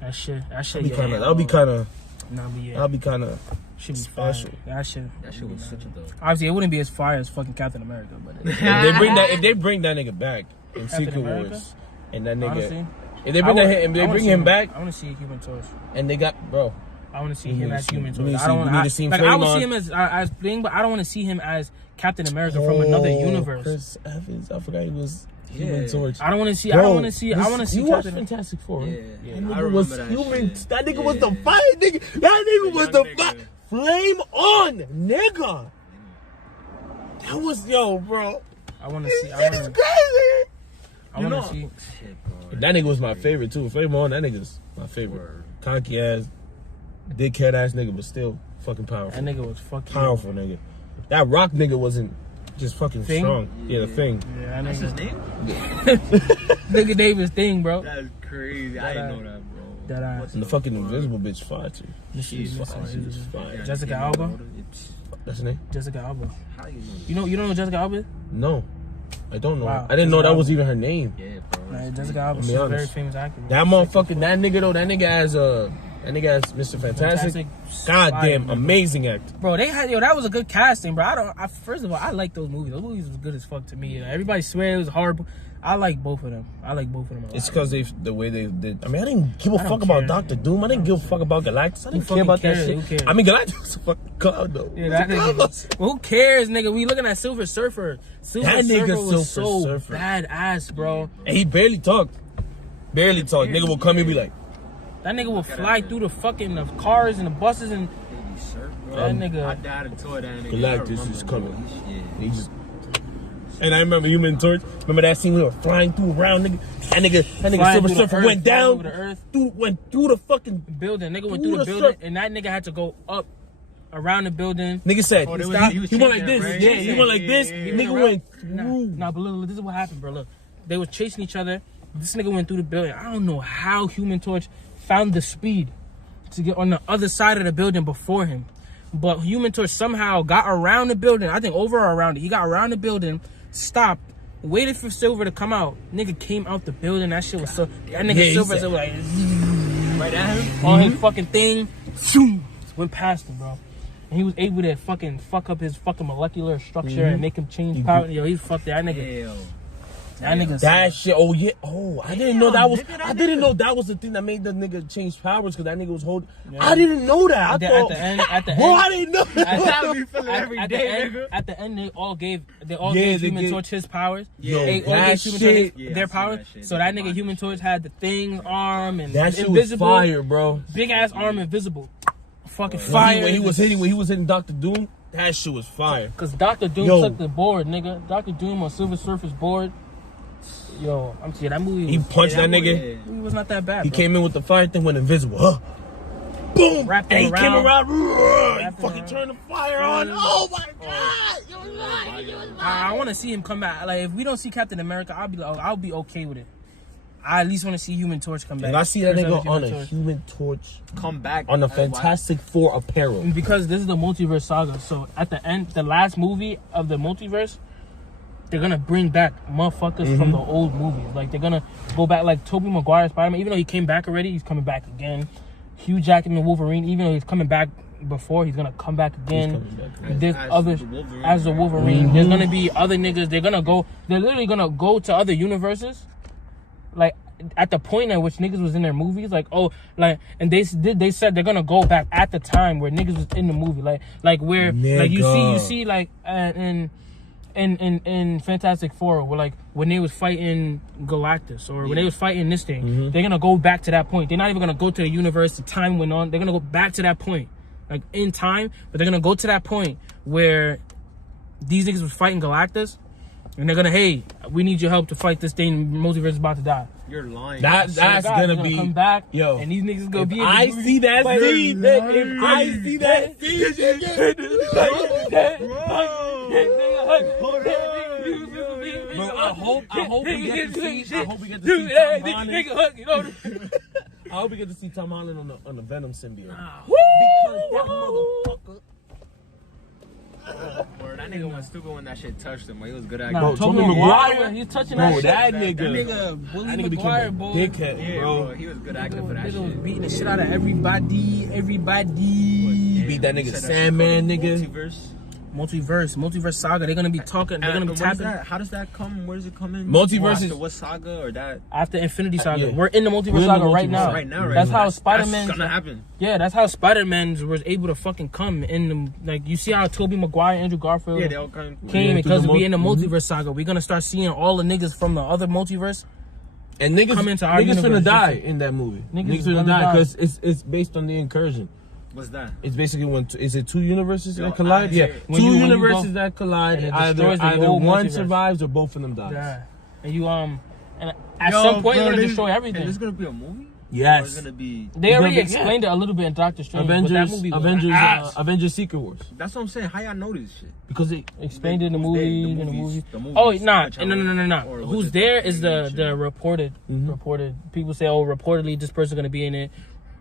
That shit. That'll be kind of. That'll be kind of. Should be fire. special. That shit. That shit was such a dope. Obviously, it wouldn't be as fire as fucking Captain America, but If they bring that nigga back in Captain Secret America? Wars, and that nigga, honestly, if they bring him back, I want to see Human Torch. and they got bro. I want to see You him need as to see- Human you Torch. need to I don't see- want you need to see like I would Flame see him as thing, but I don't want to see him as Captain America from another universe. Chris Evans, I forgot he was Yeah. Human Torch. I don't want to see. Bro, I want to see. I want to see You watched Captain. Fantastic Four. Yeah. That I nigga remember was that human. shit. That nigga was Yeah. the fire nigga. That nigga was the young fire. nigga. Flame on, nigga. That was bro. I want to see. That is crazy. I want to see. Shit, bro. That nigga was my favorite too. Flame on, that nigga's my favorite. Word. Cocky ass, dickhead ass nigga, but still fucking powerful. That nigga was fucking Powerful nigga. That rock nigga wasn't just fucking Thing? strong. Yeah, the thing. Yeah, that That's his nigga. name? Nigga Davis thing, bro. That's crazy. I didn't know that, bro. That I. And the fucking invisible bitch fire too. She's Missy, fire. Missy, She's Missy. fire. Jessica Alba? That's her name? Jessica Alba. How you know? You know who Jessica Alba is? No. I don't know. Wow. I didn't know Jessica that was Alba. even her name. Yeah, bro. Like, Jessica Alba, I'll be she's a very honest. famous actor. That motherfucking that nigga though, that nigga has Mr. Fantastic. Goddamn, Fire, amazing actor. Bro, they had that was a good casting, bro. First of all, I like those movies. Those movies was good as fuck to me. Like, everybody swear it was horrible. I like both of them. A It's lot. because the way they did. I mean, I didn't give a I don't fuck about care. Doctor Doom. I didn't give a fuck about Galactus. I didn't care fucking about that cares? shit. Who cares? I mean, Galactus was a fucking clown though. Yeah, that nigga. Who cares, nigga? We looking at Silver Surfer. Silver That nigga Surfer was Silver so Surfer. badass, bro. And he barely talked. Barely talked. Nigga will come and be like, That nigga will fly through the fucking cars and the buses and Baby surf, bro. that nigga. I died and tore that nigga. Galactus is I remember, coming. bro. Yeah. he just. And I remember Human Torch. Remember that scene we were flying through around, nigga. That nigga Flying Silver through the Surfer earth, went flying down, over the earth. went through the fucking. Building. Nigga went Through through the the building, surf. and that nigga had to go up around the building. Nigga said, Oh, he was- stopped. he was He went like chasing this. that, right? Yeah, he went like this. Yeah, yeah, Nigga yeah. went Nah, through. but look, this is what happened, bro. Look, they were chasing each other. This nigga went through the building. I don't know how Human Torch found the speed to get on the other side of the building before him. But Human Torch somehow got around the building. I think over or around it. He got around the building, stopped, waited for Silver to come out. Nigga came out the building. That shit was so. That nigga Yeah, he Silver said- was like Right at him? on his fucking thing. Zoom, went past him, bro. And he was able to fucking fuck up his fucking molecular structure and make him change power. Yo, he fucked that nigga. Hell. That nigga. That shit. Oh yeah. Oh, I didn't know that was. nigga, that I didn't nigga. know that was the thing that made the nigga change powers because that nigga was holding. I didn't know that. I At the thought. end, Bro, I didn't know. How we feeling every at day, the end, nigga? at the end, they all gave Yeah, gave they Human gave- Torch his powers. Yo, They all that gave Human shit- Torch Yeah, I their seen powers. that shit. So that They nigga Human Torch had the thing arm and That shit was invisible, fire, bro. big ass arm, invisible, fucking When fire. he was hitting Doctor Doom, that shit was fire. Cause Dr. Doom Yo. took the board, nigga. Dr. Doom on Silver Surfer's board. Yo, I'm saying that movie. He Was, punched that nigga. that movie was not that bad. He bro. came in with the fire thing, went invisible. Huh? Boom! Wrapped And he him came around. around. He Wrapped him fucking around. turned the fire on. Oh my god! You're lying. You're lying. I want to see him come back. Like if we don't see Captain America, I'll be okay with it. I at least want to see Human Torch come back. If I see that Chris nigga Evans, on a Torch. Human Torch Come back. on the Why? Fantastic Four apparel, Because this is the multiverse saga. So at the end, the last movie of the multiverse, they're gonna bring back motherfuckers from the old movies. Like they're gonna go back, like Tobey Maguire Spider-Man. Even though he came back already, he's coming back again. Hugh Jackman Wolverine. Even though he's coming back before, he's gonna come back again. coming back. There's As others the Wolverine, as the right? Wolverine. There's gonna be other niggas. They're literally gonna go to other universes. Like at the point at which niggas was in their movies, and they said they're gonna go back at the time where niggas was in the movie, like where like you Nigga. see like in Fantastic Four, where like when they was fighting Galactus or when they was fighting this thing, they're gonna go back to that point. They're not even gonna go to the universe. The time went on. They're gonna go back to that point, like in time, but they're gonna go to that point where these niggas was fighting Galactus, and they're gonna, hey, we need your help to fight this thing. Multiverse is about to die. You're lying. That's gonna be come back, yo. and these niggas gonna be. I see that scene. If I see that scene, bro, I hope we get to see Tom Holland. I hope we get to see Tom Holland on the Venom symbiote. Because that motherfucker. Bro, that nigga was stupid when that shit touched him. He was good at Bro, Tobey Maguire, he's touching bro, that nigga became a dickhead, Yeah, bro. He was good acting for that Nigga was shit. beating the shit out of everybody. He beat that nigga Sandman, nigga. Multiverse saga. They're gonna be talking. They're gonna be tapping. How does that come? Where does it come in? Multiverse is what saga or that? After Infinity Saga. Yeah. We're in the multiverse saga right now. Right now, That's how Spider-Man. That's gonna happen. Yeah, that's how Spider-Man was able to fucking come in the, like, you see how Tobey Maguire, Andrew Garfield Yeah, they all came because we in the multiverse saga. We're gonna start seeing all the niggas from the other multiverse. And niggas, come into our niggas universe. finna die in that movie. Niggas finna die because it's based on the incursion. What's that? It's basically is it two universes that collide? Yeah. Two universes that collide. Either one survives or both of them die. Yeah. And you and at some point they're gonna destroy everything. And there's gonna be a movie? Yes. It's gonna be. They already explained it a little bit in Doctor Strange. Avengers Secret Wars. That's what I'm saying. How y'all know this shit? Because they explained it in the movie. The movies. Oh, no. Who's there is the reported. Reported. People say, oh, reportedly this person's gonna be in it.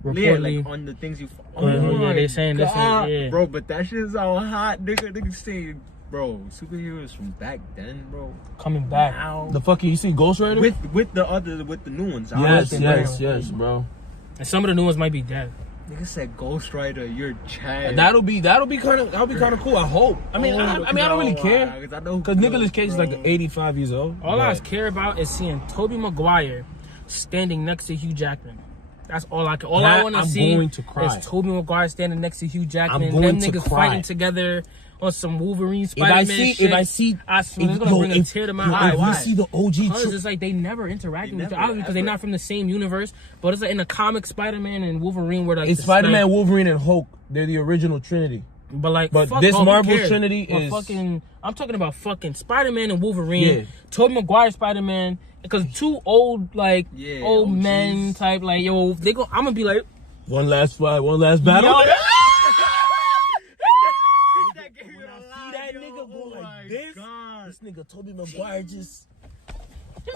Reportedly, yeah, like on the things you. Yeah, they saying this. Yeah. Bro, but that shit is all hot, nigga. Niggas saying, bro, superheroes from back then, bro. Coming back. Now. The fucking you see Ghost Rider with the new ones. Yes, bro. And some of the new ones might be dead. Nigga said Ghost Rider, you're Chad. That'll be kind of cool. I hope. I mean, I don't really care because Nicolas Cage is like 85 years old. All I care about is seeing Tobey Maguire standing next to Hugh Jackman. That's all I can. All I want to see is Tobey Maguire standing next to Hugh Jackman. Them niggas fighting together on some Wolverine, Spider-Man shit. If I see, I swear it's gonna bring a tear to my eye. Why? You see the OG. Because it's like they never interacting with each other because they're not from the same universe. But it's like in the comic, Spider-Man and Wolverine were like. It's Spider-Man, Wolverine, and Hulk. They're the original Trinity. But this Marvel Trinity is fucking. I'm talking about fucking Spider-Man and Wolverine. Yeah. Tobey Maguire Spider-Man. Because two old old men type yo they go. I'm gonna be like one last fight, one last battle. Yo, that nigga go like this. God. This nigga Tobey Maguire just. You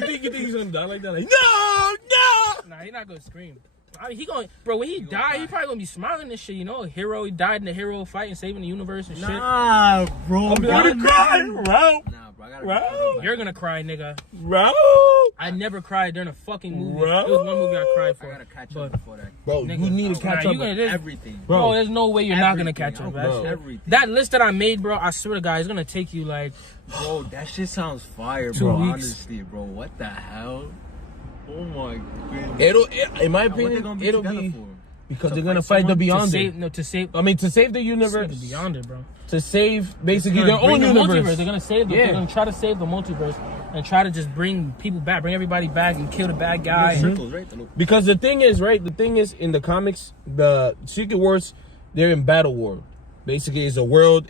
think he's gonna die like that? Like no. Nah, he's not gonna scream. I mean, when he died, he probably gonna be smiling and shit, you know. Hero, he died in the hero fight and saving the universe and shit. Nah, bro. I'm gonna cry, bro. Nah, bro. You're gonna cry, nigga. Bro. I never cried during a fucking movie. Bro. It was one movie I cried for. I gotta catch up before that. Bro, nigga, you need to catch up with everything. Bro, there's no way you're not gonna catch up. Everything. That list that I made, bro, I swear to God, it's gonna take you like. Bro, that shit sounds fire, 2 bro. weeks. Honestly, bro. What the hell? Oh my goodness. In my opinion, it'll be because they're gonna fight the Beyonder. To save the universe. The Beyonder, bro. To save basically their own universe. They're gonna save. They're gonna try to save the multiverse and try to just bring people back, bring everybody back, and kill the bad guy. Because the thing is, in the comics, the Secret Wars, they're in battle war. Basically, it's a world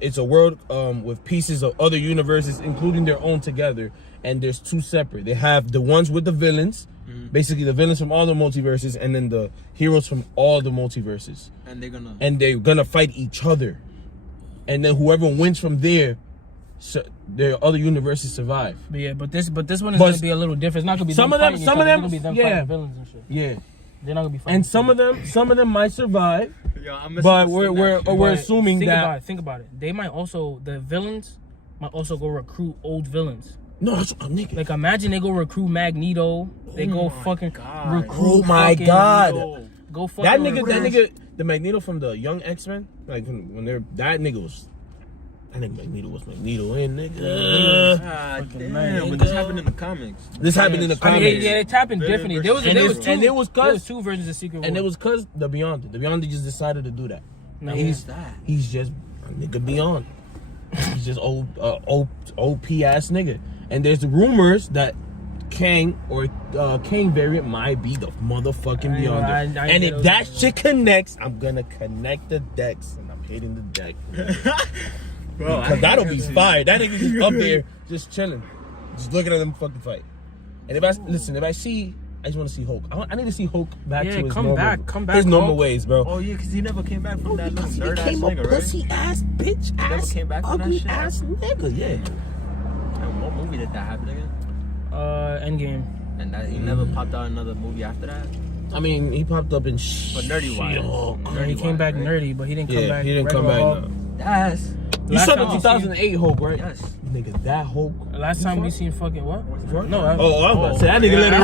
with pieces of other universes, including their own together. And there's two separate. They have the ones with the villains, basically the villains from all the multiverses, and then the heroes from all the multiverses. And they're gonna fight each other. And then whoever wins from there, their other universes survive. But this one is gonna be a little different. It's not gonna be some of them fighting villains and shit. Yeah. They're not gonna be fighting. And some of them might survive. But we're assuming think about it. They might also the villains might also go recruit old villains. No, that's a nigga. Like imagine they go recruit Magneto. They go fucking recruit. Oh my God. Go fucking. That nigga, the Magneto from the Young X-Men, like when they're that nigga was. I think Magneto was Magneto, nigga. Damn, but this happened in the comics. It happened differently. There was two versions of Secret Wars. And it was cause the Beyonder just decided to do that. No, he's just a nigga Beyond. He's just old OP ass nigga. And there's rumors that Kang or Kang variant might be the motherfucking Beyonder. I and if that shit connects, I'm gonna connect the decks, and I'm hitting the deck. Bro, because that'll be fire. That nigga just up there, just chilling, just looking at them fucking fight. And if I see, I just want to see Hulk. I need to see Hulk back to his normal, his normal ways, bro. Oh yeah, because he never came back from that little nerd ass nigga, right? Pussy ass, bitch ass, came back from ugly that shit? ass nigga, yeah. What movie did that happen again? Endgame. And that he never popped out another movie after that. I mean, he popped up in But nerdy wise, He came back nerdy, but he didn't come back. He didn't come back. No. That's. You saw the 2008 Hulk, right? Yes. Nigga, that Hulk. Last time we seen fucking what? No. I was about to say that nigga let it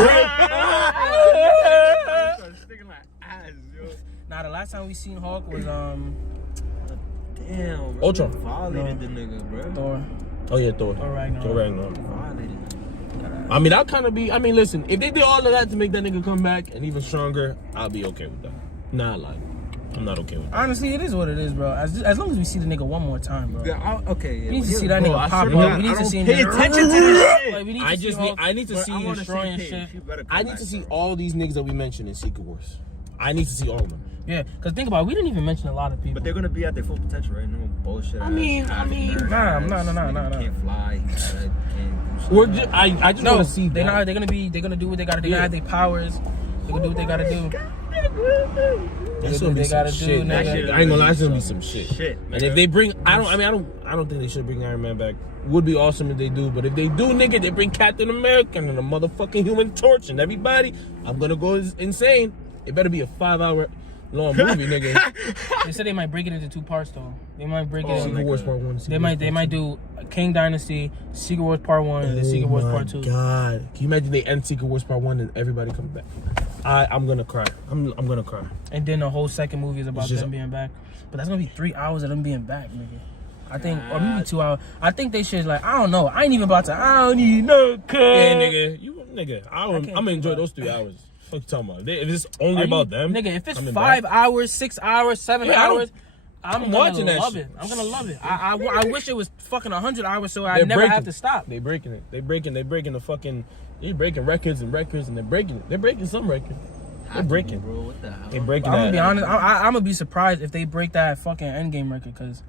rip. Sticking like ass, yo. Nah, the last time we seen Hulk was Damn. Bro. Ultron. Violated the nigga, bro. Thor. Oh yeah, Thor. Thor Ragnarok. Violated. I mean, I'll kind of be. I mean, listen, if they did all of that to make that nigga come back and even stronger, I'll be okay with that. Nah, like, I'm not okay with that. Honestly, it is what it is, bro. As long as we see the nigga one more time, bro. Yeah, okay. Yeah, We need to see that nigga pop up. We need to see him. Pay attention to this shit. Like, we need I to just see need. Hulk. I need to see I'm on you the destroying same shit. page. You better come I need back, to see bro. all these niggas that we mentioned in Secret Wars. I need to see all of them. Yeah, because think about it, we didn't even mention a lot of people. But they're gonna be at their full potential, right? No bullshit. I mean, Nah. Can't fly. Can't Or just, I just want to see. They're not. They're gonna do what they gotta do. They're gonna have their powers. They're gonna do what they gotta do. That's gonna be some shit. I ain't gonna lie, it's gonna be some shit. And if they bring, I don't think they should bring Iron Man back. Would be awesome if they do, but if they do, nigga, they bring Captain America and the motherfucking Human Torch and everybody. I'm gonna go insane. It better be a 5-hour long movie, nigga. They said they might break it into 2 parts though. They might break it into Secret Wars Part 1. They might do King Dynasty, Secret Wars Part 1, and then Secret Wars Part 2. God, can you imagine they end Secret Wars Part 1 and everybody comes back? I'm gonna cry. I'm gonna cry. And then the whole second movie is about them being back. But that's gonna be 3 hours of them being back, nigga. I think, or maybe 2 hours. I think they should I don't know. I ain't even about to. I don't need no cut. Yeah, nigga. I'm gonna enjoy those 3 hours. What you talking about? If it's only about them, nigga. If it's 5 hours, 6 hours, 7 hours, I'm watching gonna that love shit. it. I'm gonna love it. I wish it was fucking 100 hours so I never have to stop. They breaking it. They breaking the fucking. They breaking records and records and they're breaking it. They're breaking some records. They're breaking. Bro, what the hell? They breaking. I'm gonna be honest. I'm gonna be surprised if they break that fucking Endgame record because.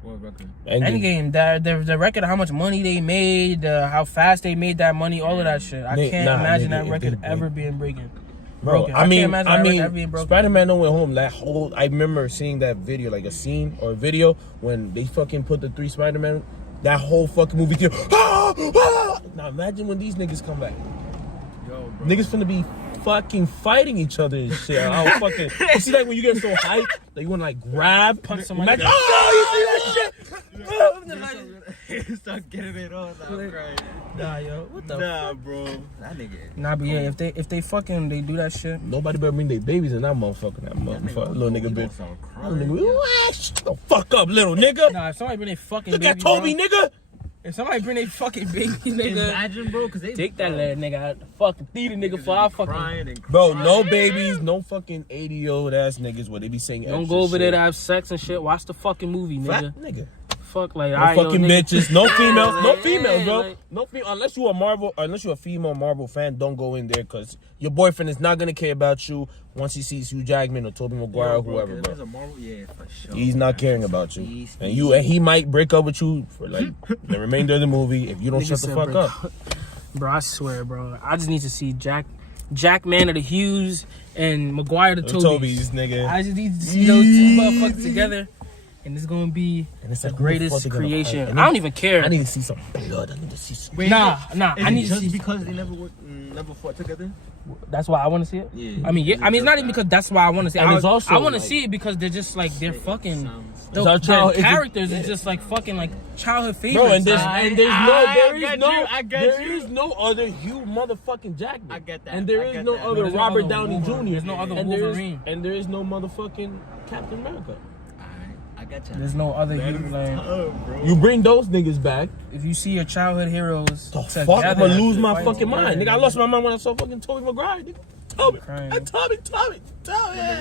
What record? Endgame, the record of how much money they made, how fast they made that money, all of that shit. I can't imagine that record ever being broken. Bro, I mean, Spider-Man No Way Home. That whole, I remember seeing that video, like a scene or a video when they fucking put the 3 Spider-Man. That whole fucking movie theater. Now imagine when these niggas come back. Yo, bro. Niggas finna be fucking fighting each other and shit. You see, like when you get so hyped, like you wanna grab, punch somebody. Imagine, you see that shit? Start getting it on. Nah, yo, what the? Nah, bro. That nigga. Nah, but yeah, if they fucking they do that shit. Nobody better bring their babies in that motherfucker. Little nigga bitch. Shut the fuck up, little nigga. Nah, if somebody bring their fucking look baby, at Toby, bro, nigga. If somebody bring their fucking baby, nigga, imagine, bro, because they take that little nigga out the fucking theater, nigga, for our fucking. Bro, no babies, no fucking 80-year-old ass niggas where they be saying. Don't go over there to have sex and shit. Watch the fucking movie, nigga. Fat nigga. Fuck like no fucking bitches, no females, bro. Like, no female unless you a Marvel, unless you're a female Marvel fan. Don't go in there because your boyfriend is not gonna care about you once he sees Hugh Jackman or Tobey Maguire or whoever, bro. For sure. He's not caring about you, and he might break up with you for like the remainder of the movie if you don't shut the fuck up. Bro, I swear, bro. I just need to see Jackman of the Hughes and Maguire the Tobies, nigga. I just need to see those 2 motherfuckers together. And it's gonna be the greatest creation. I don't even care. I need to see some blood. I need to see some. Nah. I need to see because they never fought together. That's why I want to see it. Yeah. I mean, it's not even because that's why I want to see it. I want to see it because they're just like they're fucking. The characters is just like fucking like childhood favorites. Bro, there is no other Hugh motherfucking Jackman. I get that. And there is no other Robert Downey Jr. There's no other Wolverine. And there is no motherfucking Captain America. There's no other Hugh. Like, you bring those niggas back. If you see your childhood heroes, the fuck, I'm gonna lose my fucking mind, nigga. I lost my mind when I saw fucking Tobey Maguire, nigga. Toby. They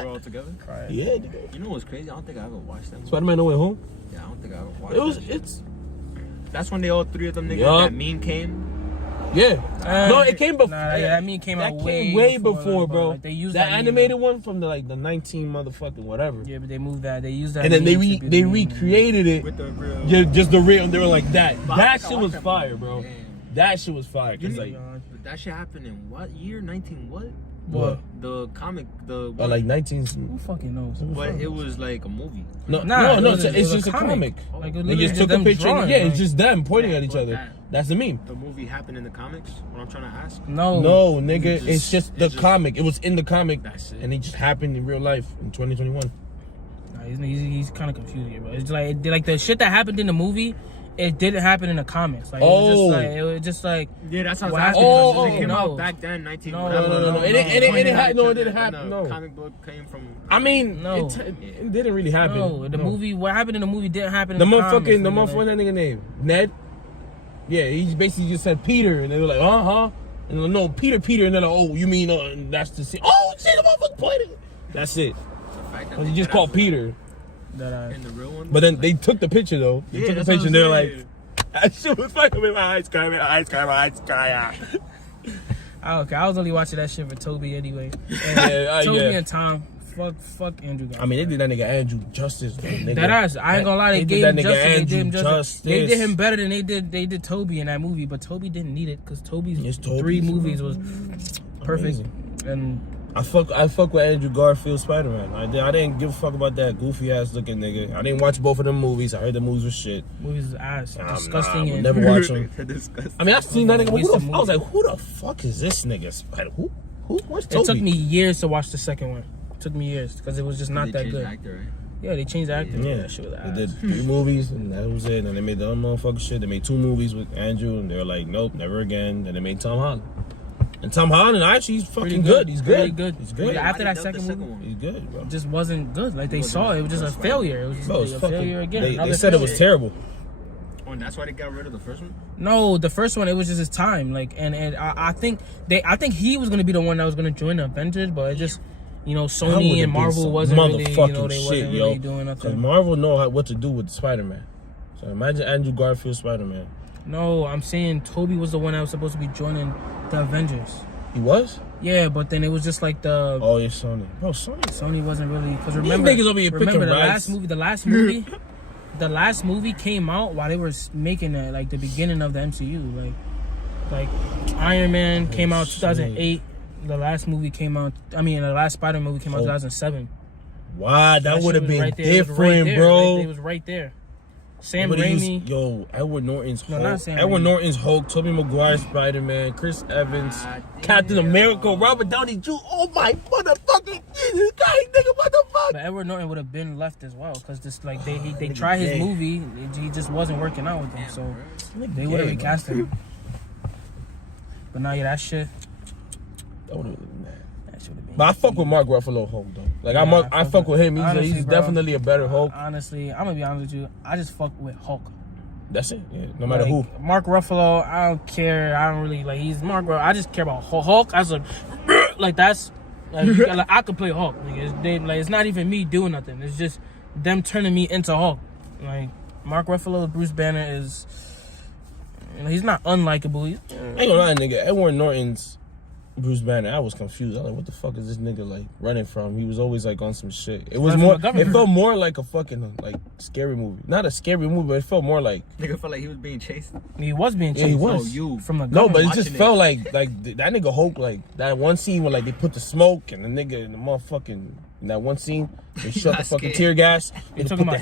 were all together. Yeah, nigga. You know what's crazy? I don't think I ever watched that. Spider-Man No Way Home. Yeah, I don't think I ever watched. That's when they all 3 of them niggas. That meme came. Yeah. No, it came before. Nah, that meme came out way before, bro. Like, they used that animated one from the 19 motherfucking whatever. Yeah, but they moved that. They used that. And then they recreated it with the real. Just the real. They were like that. That shit was fire, bro. That shit was fire. Cause like that shit happened in what year? 19 what? What? The comic, like 19. Who fucking knows? But it was like a movie. No, it's just a comic. Like, they just took a picture. Drawing, yeah, it's just them pointing at each other. That's the meme. The movie happened in the comics. What I'm trying to ask? No, nigga, it's just the comic. It was in the comic, and it just happened in real life in 2021. Nah, he's kind of confused here, bro. It's like the shit that happened in the movie. It didn't happen in the comics. Like, it was just like yeah, that's how it came out back then. 19. No. It didn't happen. No. Comic book came from. I mean, no, it didn't really happen. No, the movie. What happened in the movie didn't happen. The in motherfucking comics, that nigga name Ned. Yeah, he basically just said Peter, and they were like, and like, no, Peter, and they're like, oh, you mean that's the scene? Oh shit, the motherfucker pointed. That's it. He just called Peter. In the real one. But then they took the picture though. They took the picture and they're like, that shit was fucking with my eyes, guy. Okay, I was only watching that shit for Toby anyway. Toby and Tom. Fuck Andrew Garfield. I mean, they did that nigga Andrew justice. Nigga. That ass. I ain't gonna lie, they gave him justice. They did him justice. They did him better than they did Toby in that movie, but Toby didn't need it because Toby's 3 movies was perfect. Amazing. And I fuck with Andrew Garfield Spider-Man. I didn't give a fuck about that goofy ass looking nigga. I didn't watch both of them movies. I heard the movies were shit. Movies is ass. Disgusting. I never watch them. I mean, I've seen that nigga. I was like, who the fuck is this nigga? Spider? Who? What's Toby? It took me years to watch the second one. It took me years because it was just not that good. Actor, right? Yeah, they changed the actor. Yeah, that shit was ass. They did 3 movies and that was it. And they made the other motherfucking shit. They made 2 movies with Andrew and they were like, nope, never again. Then they made Tom Holland. And Tom Holland, actually, he's fucking good. He's good. He's good. After that second movie, he's good, bro. It just wasn't good. Like they saw it was just a failure. It was just a failure again. They said it was terrible. Oh, and that's why they got rid of the first one? No, the first one, it was just his time. Like, and I think he was gonna be the one that was gonna join the Avengers, but it just, Sony and Marvel wasn't really, they wasn't really doing nothing. Because Marvel know what to do with Spider-Man. So imagine Andrew Garfield Spider-Man. No, I'm saying Toby was the one that was supposed to be joining the Avengers. He was? Yeah, but then it was just like the. Oh, yeah, Sony. Bro, Sony wasn't really, because remember the last movie came out while they were making it, like the beginning of the MCU. Like Iron Man came out 2008. The last movie came out. The last Spider movie came out 2007. Wow, that would have been different, bro. It was right there. Sam Raimi. Edward Norton's Hulk. Not Sam Edward Raimi. Norton's Hulk. Tobey Maguire Spider-Man. Chris Evans. Captain America. Robert Downey Jr. Oh my motherfucking Jesus Christ, nigga, motherfucker. But Edward Norton would have been left as well, because this they tried his movie, he just wasn't working out with them, so they would have recast him. But now, that shit. That would have been mad. But I fuck with Mark Ruffalo Hulk though. Like I fuck with him. He's definitely a better Hulk. Honestly, I'm gonna be honest with you. I just fuck with Hulk. That's it. Yeah, no matter who. Mark Ruffalo, I don't care. I don't really he's Mark Ruffalo. I just care about Hulk as a that's I could play Hulk. It's not even me doing nothing. It's just them turning me into Hulk. Like Mark Ruffalo, Bruce Banner is. He's not unlikable. I ain't gonna lie, nigga. Edward Norton's Bruce Banner, I was confused. I was like, what the fuck is this nigga running from? He was always on some shit. It felt more like a fucking scary movie. Not a scary movie, but it felt more like nigga felt like he was being chased. He was being chased. Yeah, he was. From the government. No, but it just felt like that nigga Hulk, that one scene where they put the smoke and the nigga in the motherfucking in that one scene, they shot the fucking tear gas. You talking about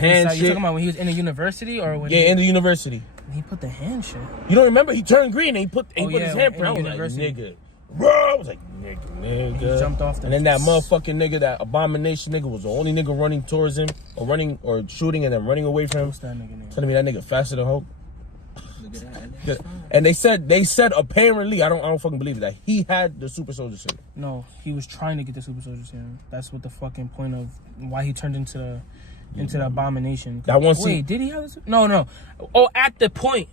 when he was in the university or when in the university? He put the hand shit. You don't remember? He turned green and he put his handprint. I was like, nigga. Bro, I was like, nigga. He jumped off and then that motherfucking nigga, that abomination nigga, was the only nigga running towards him, or shooting and then running away from him. What's that nigga name? Telling me that nigga faster than Hulk. And they said apparently, I don't fucking believe it, that he had the super soldier serum. No, he was trying to get the super soldier serum. That's what the fucking point of why he turned into the abomination. That one scene. Wait, did he have the No. Oh, at the point.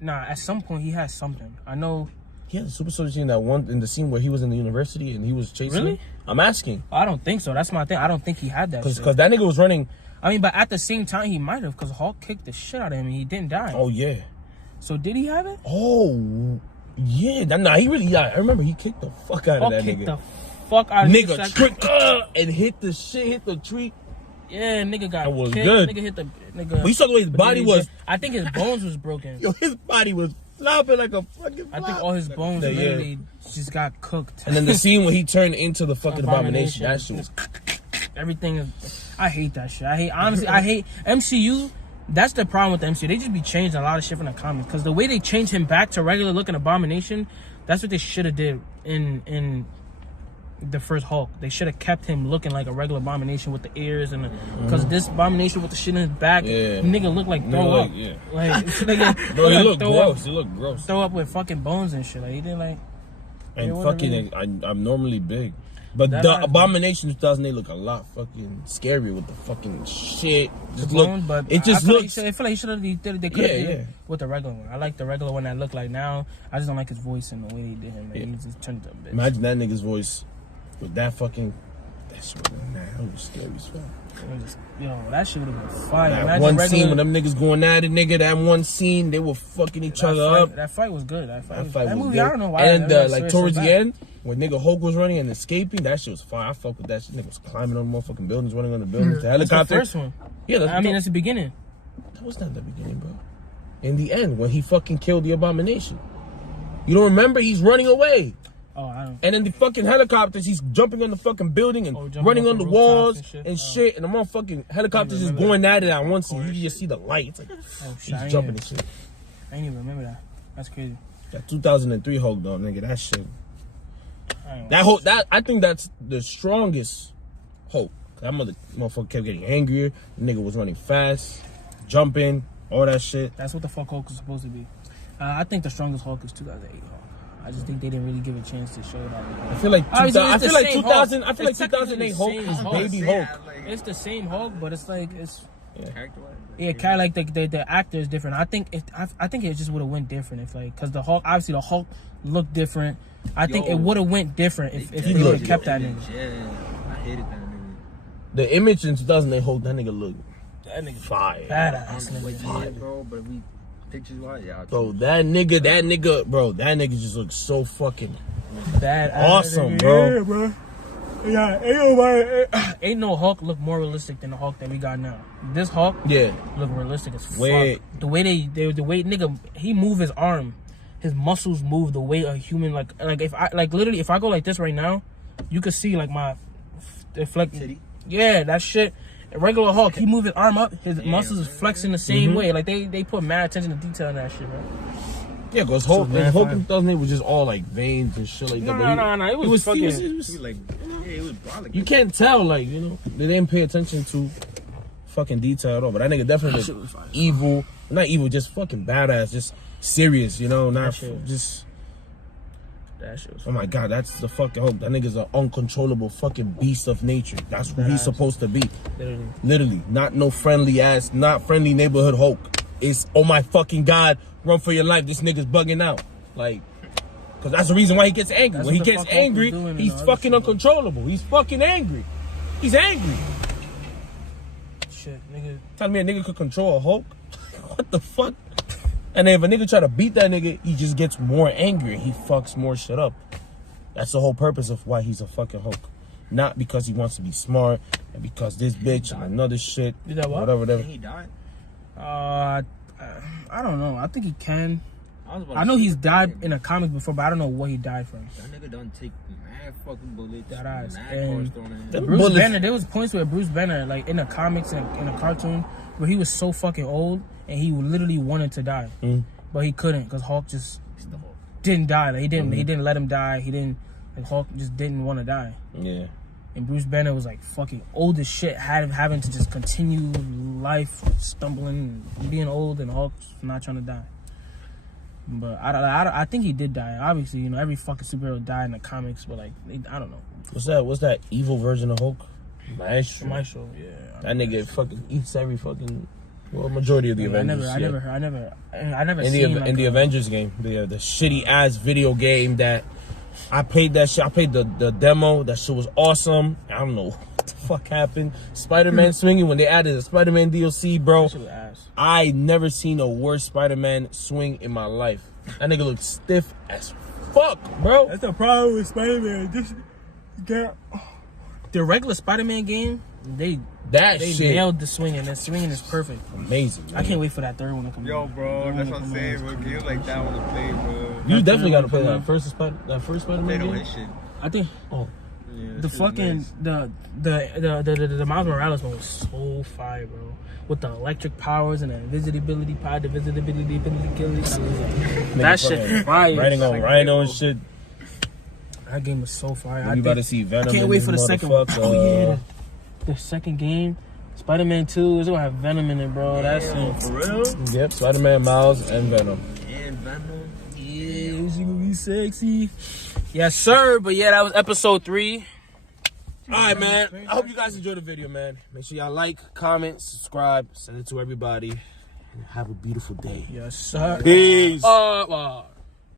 Nah, at some point he had something. I know. He had the super soldier scene in the scene where he was in the university and he was chasing him. I'm asking. I don't think so. That's my thing. I don't think he had that shit. Because that nigga was running. But at the same time he might have, because Hulk kicked the shit out of him and he didn't die. Oh, yeah. So did he have it? Oh. Yeah, he really. Yeah, I remember he kicked the fuck out of that nigga. The fuck out of nigga tripped and hit the tree. Yeah, nigga got that was kicked. Good. Nigga hit the nigga. But you saw the way his body was. I think his bones was broken. Yo, his body was flopping like a fucking. I think all his bones literally just got cooked. And then the scene when he turned into the fucking abomination, that shit was. Everything is. I hate that shit. I hate MCU. That's the problem with the MCU. They just be changing a lot of shit from the comics. Because the way they changed him back to regular looking abomination, that's what they should have did in the first Hulk. They should have kept him looking like a regular abomination with the ears and because this abomination with the shit in his back, nigga look like throw up. Like nigga, bro, he look gross. He look gross. Throw up with fucking bones and shit. Like he did like. And fucking, I'm normally big. But the Abomination 2008 look a lot fucking scarier with the fucking shit. Just look, but it just looks. I feel like he should have. They could have did it with the regular one. I like the regular one that looked like now. I just don't like his voice and the way they did him. Like, he just turned up a bitch. Imagine that nigga's voice with that fucking. That shit was scary as fuck. Yo, that shit would have been fire. That one scene when them niggas going at it, nigga. That one scene, they were fucking each other up. That fight was good. That was movie, good. I don't know why. And like towards the end, when nigga Hulk was running and escaping, that shit was fire. I fuck with that shit. Nigga was climbing on motherfucking buildings, running on the buildings. The helicopter. That's the first one. Yeah, that's the beginning. That was not the beginning, bro. In the end, when he fucking killed the Abomination. You don't remember? He's running away. Oh, I don't. And then the fucking helicopters, he's jumping on the fucking building and running on the walls and shit. And the motherfucking helicopters just going at it at once. And you just see the lights. Like, he's jumping and shit. I didn't even remember that. That's crazy. That 2003 Hulk, though, nigga. That shit. I think that's the strongest Hulk. That motherfucker kept getting angrier. The nigga was running fast, jumping, all that shit. That's what the fuck Hulk was supposed to be. I think the strongest Hulk is 2008 Hulk. I just think they didn't really give a chance to show that. I feel like 2008 Hulk is baby Hulk. It's the same Hulk, but it's like kind of like the actor is different. I think it just would have went different if because the Hulk looked different. I think it would have went different if they would have kept that nigga. Yeah, I hated that nigga. The image in 2008 Hulk, that nigga looked fire. Badass nigga. Bro, but we. Pictures wise, bro, that nigga just looks so fucking awesome, bro. Yeah, bro. Ain't no Hulk look more realistic than the Hulk that we got now. This Hulk, look realistic as fuck. The way the way nigga he move his arm, his muscles move the way a human like if I literally if I go like this right now, you could see like my titty. Yeah, that shit. Regular Hulk, he move his arm up, his muscles is flexing the same way. Like they put mad attention to detail in that shit, bro. Yeah, because Hulk in 2008 was just all like veins and shit like that. No. It was fucking. It was brolic. You can't tell, like, you know, they didn't pay attention to fucking detail at all. But that nigga definitely was evil. Not evil, just fucking badass, just serious, you know, not just. That shit was oh my god, that's the fucking Hulk. That nigga's an uncontrollable fucking beast of nature. That's who he's supposed to be. Literally. Not no friendly ass, not friendly neighborhood Hulk. It's, oh my fucking god, run for your life. This nigga's bugging out. Like, because that's the reason why he gets angry. When he gets angry, he's fucking uncontrollable. He's fucking angry. He's angry. Shit, nigga. Tell me a nigga could control a Hulk? What the fuck? And if a nigga try to beat that nigga, he just gets more angry. He fucks more shit up. That's the whole purpose of why he's a fucking Hulk. Not because he wants to be smart, and because this bitch and another shit. Did that what? Whatever. He died? I don't know. I think he can. I know he's died in a comic before, but I don't know what he died from. That nigga done take mad fucking bullets. That eyes. And Bruce Banner, there was points where Bruce Banner, like in the comics and in a cartoon, where he was so fucking old and he literally wanted to die, but he couldn't because Hulk just didn't die. Like, he didn't let him die. Hulk just didn't want to die. Yeah. And Bruce Banner was like fucking old as shit, having to just continue life, stumbling, being old, and Hulk's not trying to die. But I think he did die. Obviously, you know, every fucking superhero died in the comics, but like, I don't know. What's that evil version of Hulk? Maestro, yeah. That nigga fucking eats every fucking, well, majority of the Avengers. I never in the Avengers game, the shitty ass video game that I played that shit. I played the demo. That shit was awesome. I don't know what the fuck happened. Spider-Man swinging when they added a Spider-Man DLC, bro. I never seen a worse Spider-Man swing in my life. That nigga looked stiff as fuck, bro. That's the problem with Spider-Man. Just get the regular Spider-Man game. They nailed the swinging. The swinging is perfect. Amazing. Man. I can't wait for that third one to come out. Yo, bro, that's what I'm saying, bro. Games like that want to play, bro. You definitely got to play that first Spider-Man game. Shit. I think. Oh. Yeah, the fucking nice. the Miles Morales one was so fire, bro. With the electric powers and the invisibility power, the visibility that shit fire. Riding on Rhino and shit. That game was so fire. You about to see Venom. I can't wait for the second one. Oh yeah, the second game, Spider-Man 2 is gonna have Venom in it, bro. That's for real. Yep, Spider-Man, Miles, and Venom. And Venom. Yeah, she gonna be sexy. Yes, sir. But yeah, that was episode 3. All right, man. I hope you guys enjoyed the video, man. Make sure y'all like, comment, subscribe, send it to everybody, and have a beautiful day. Yes, sir. Peace.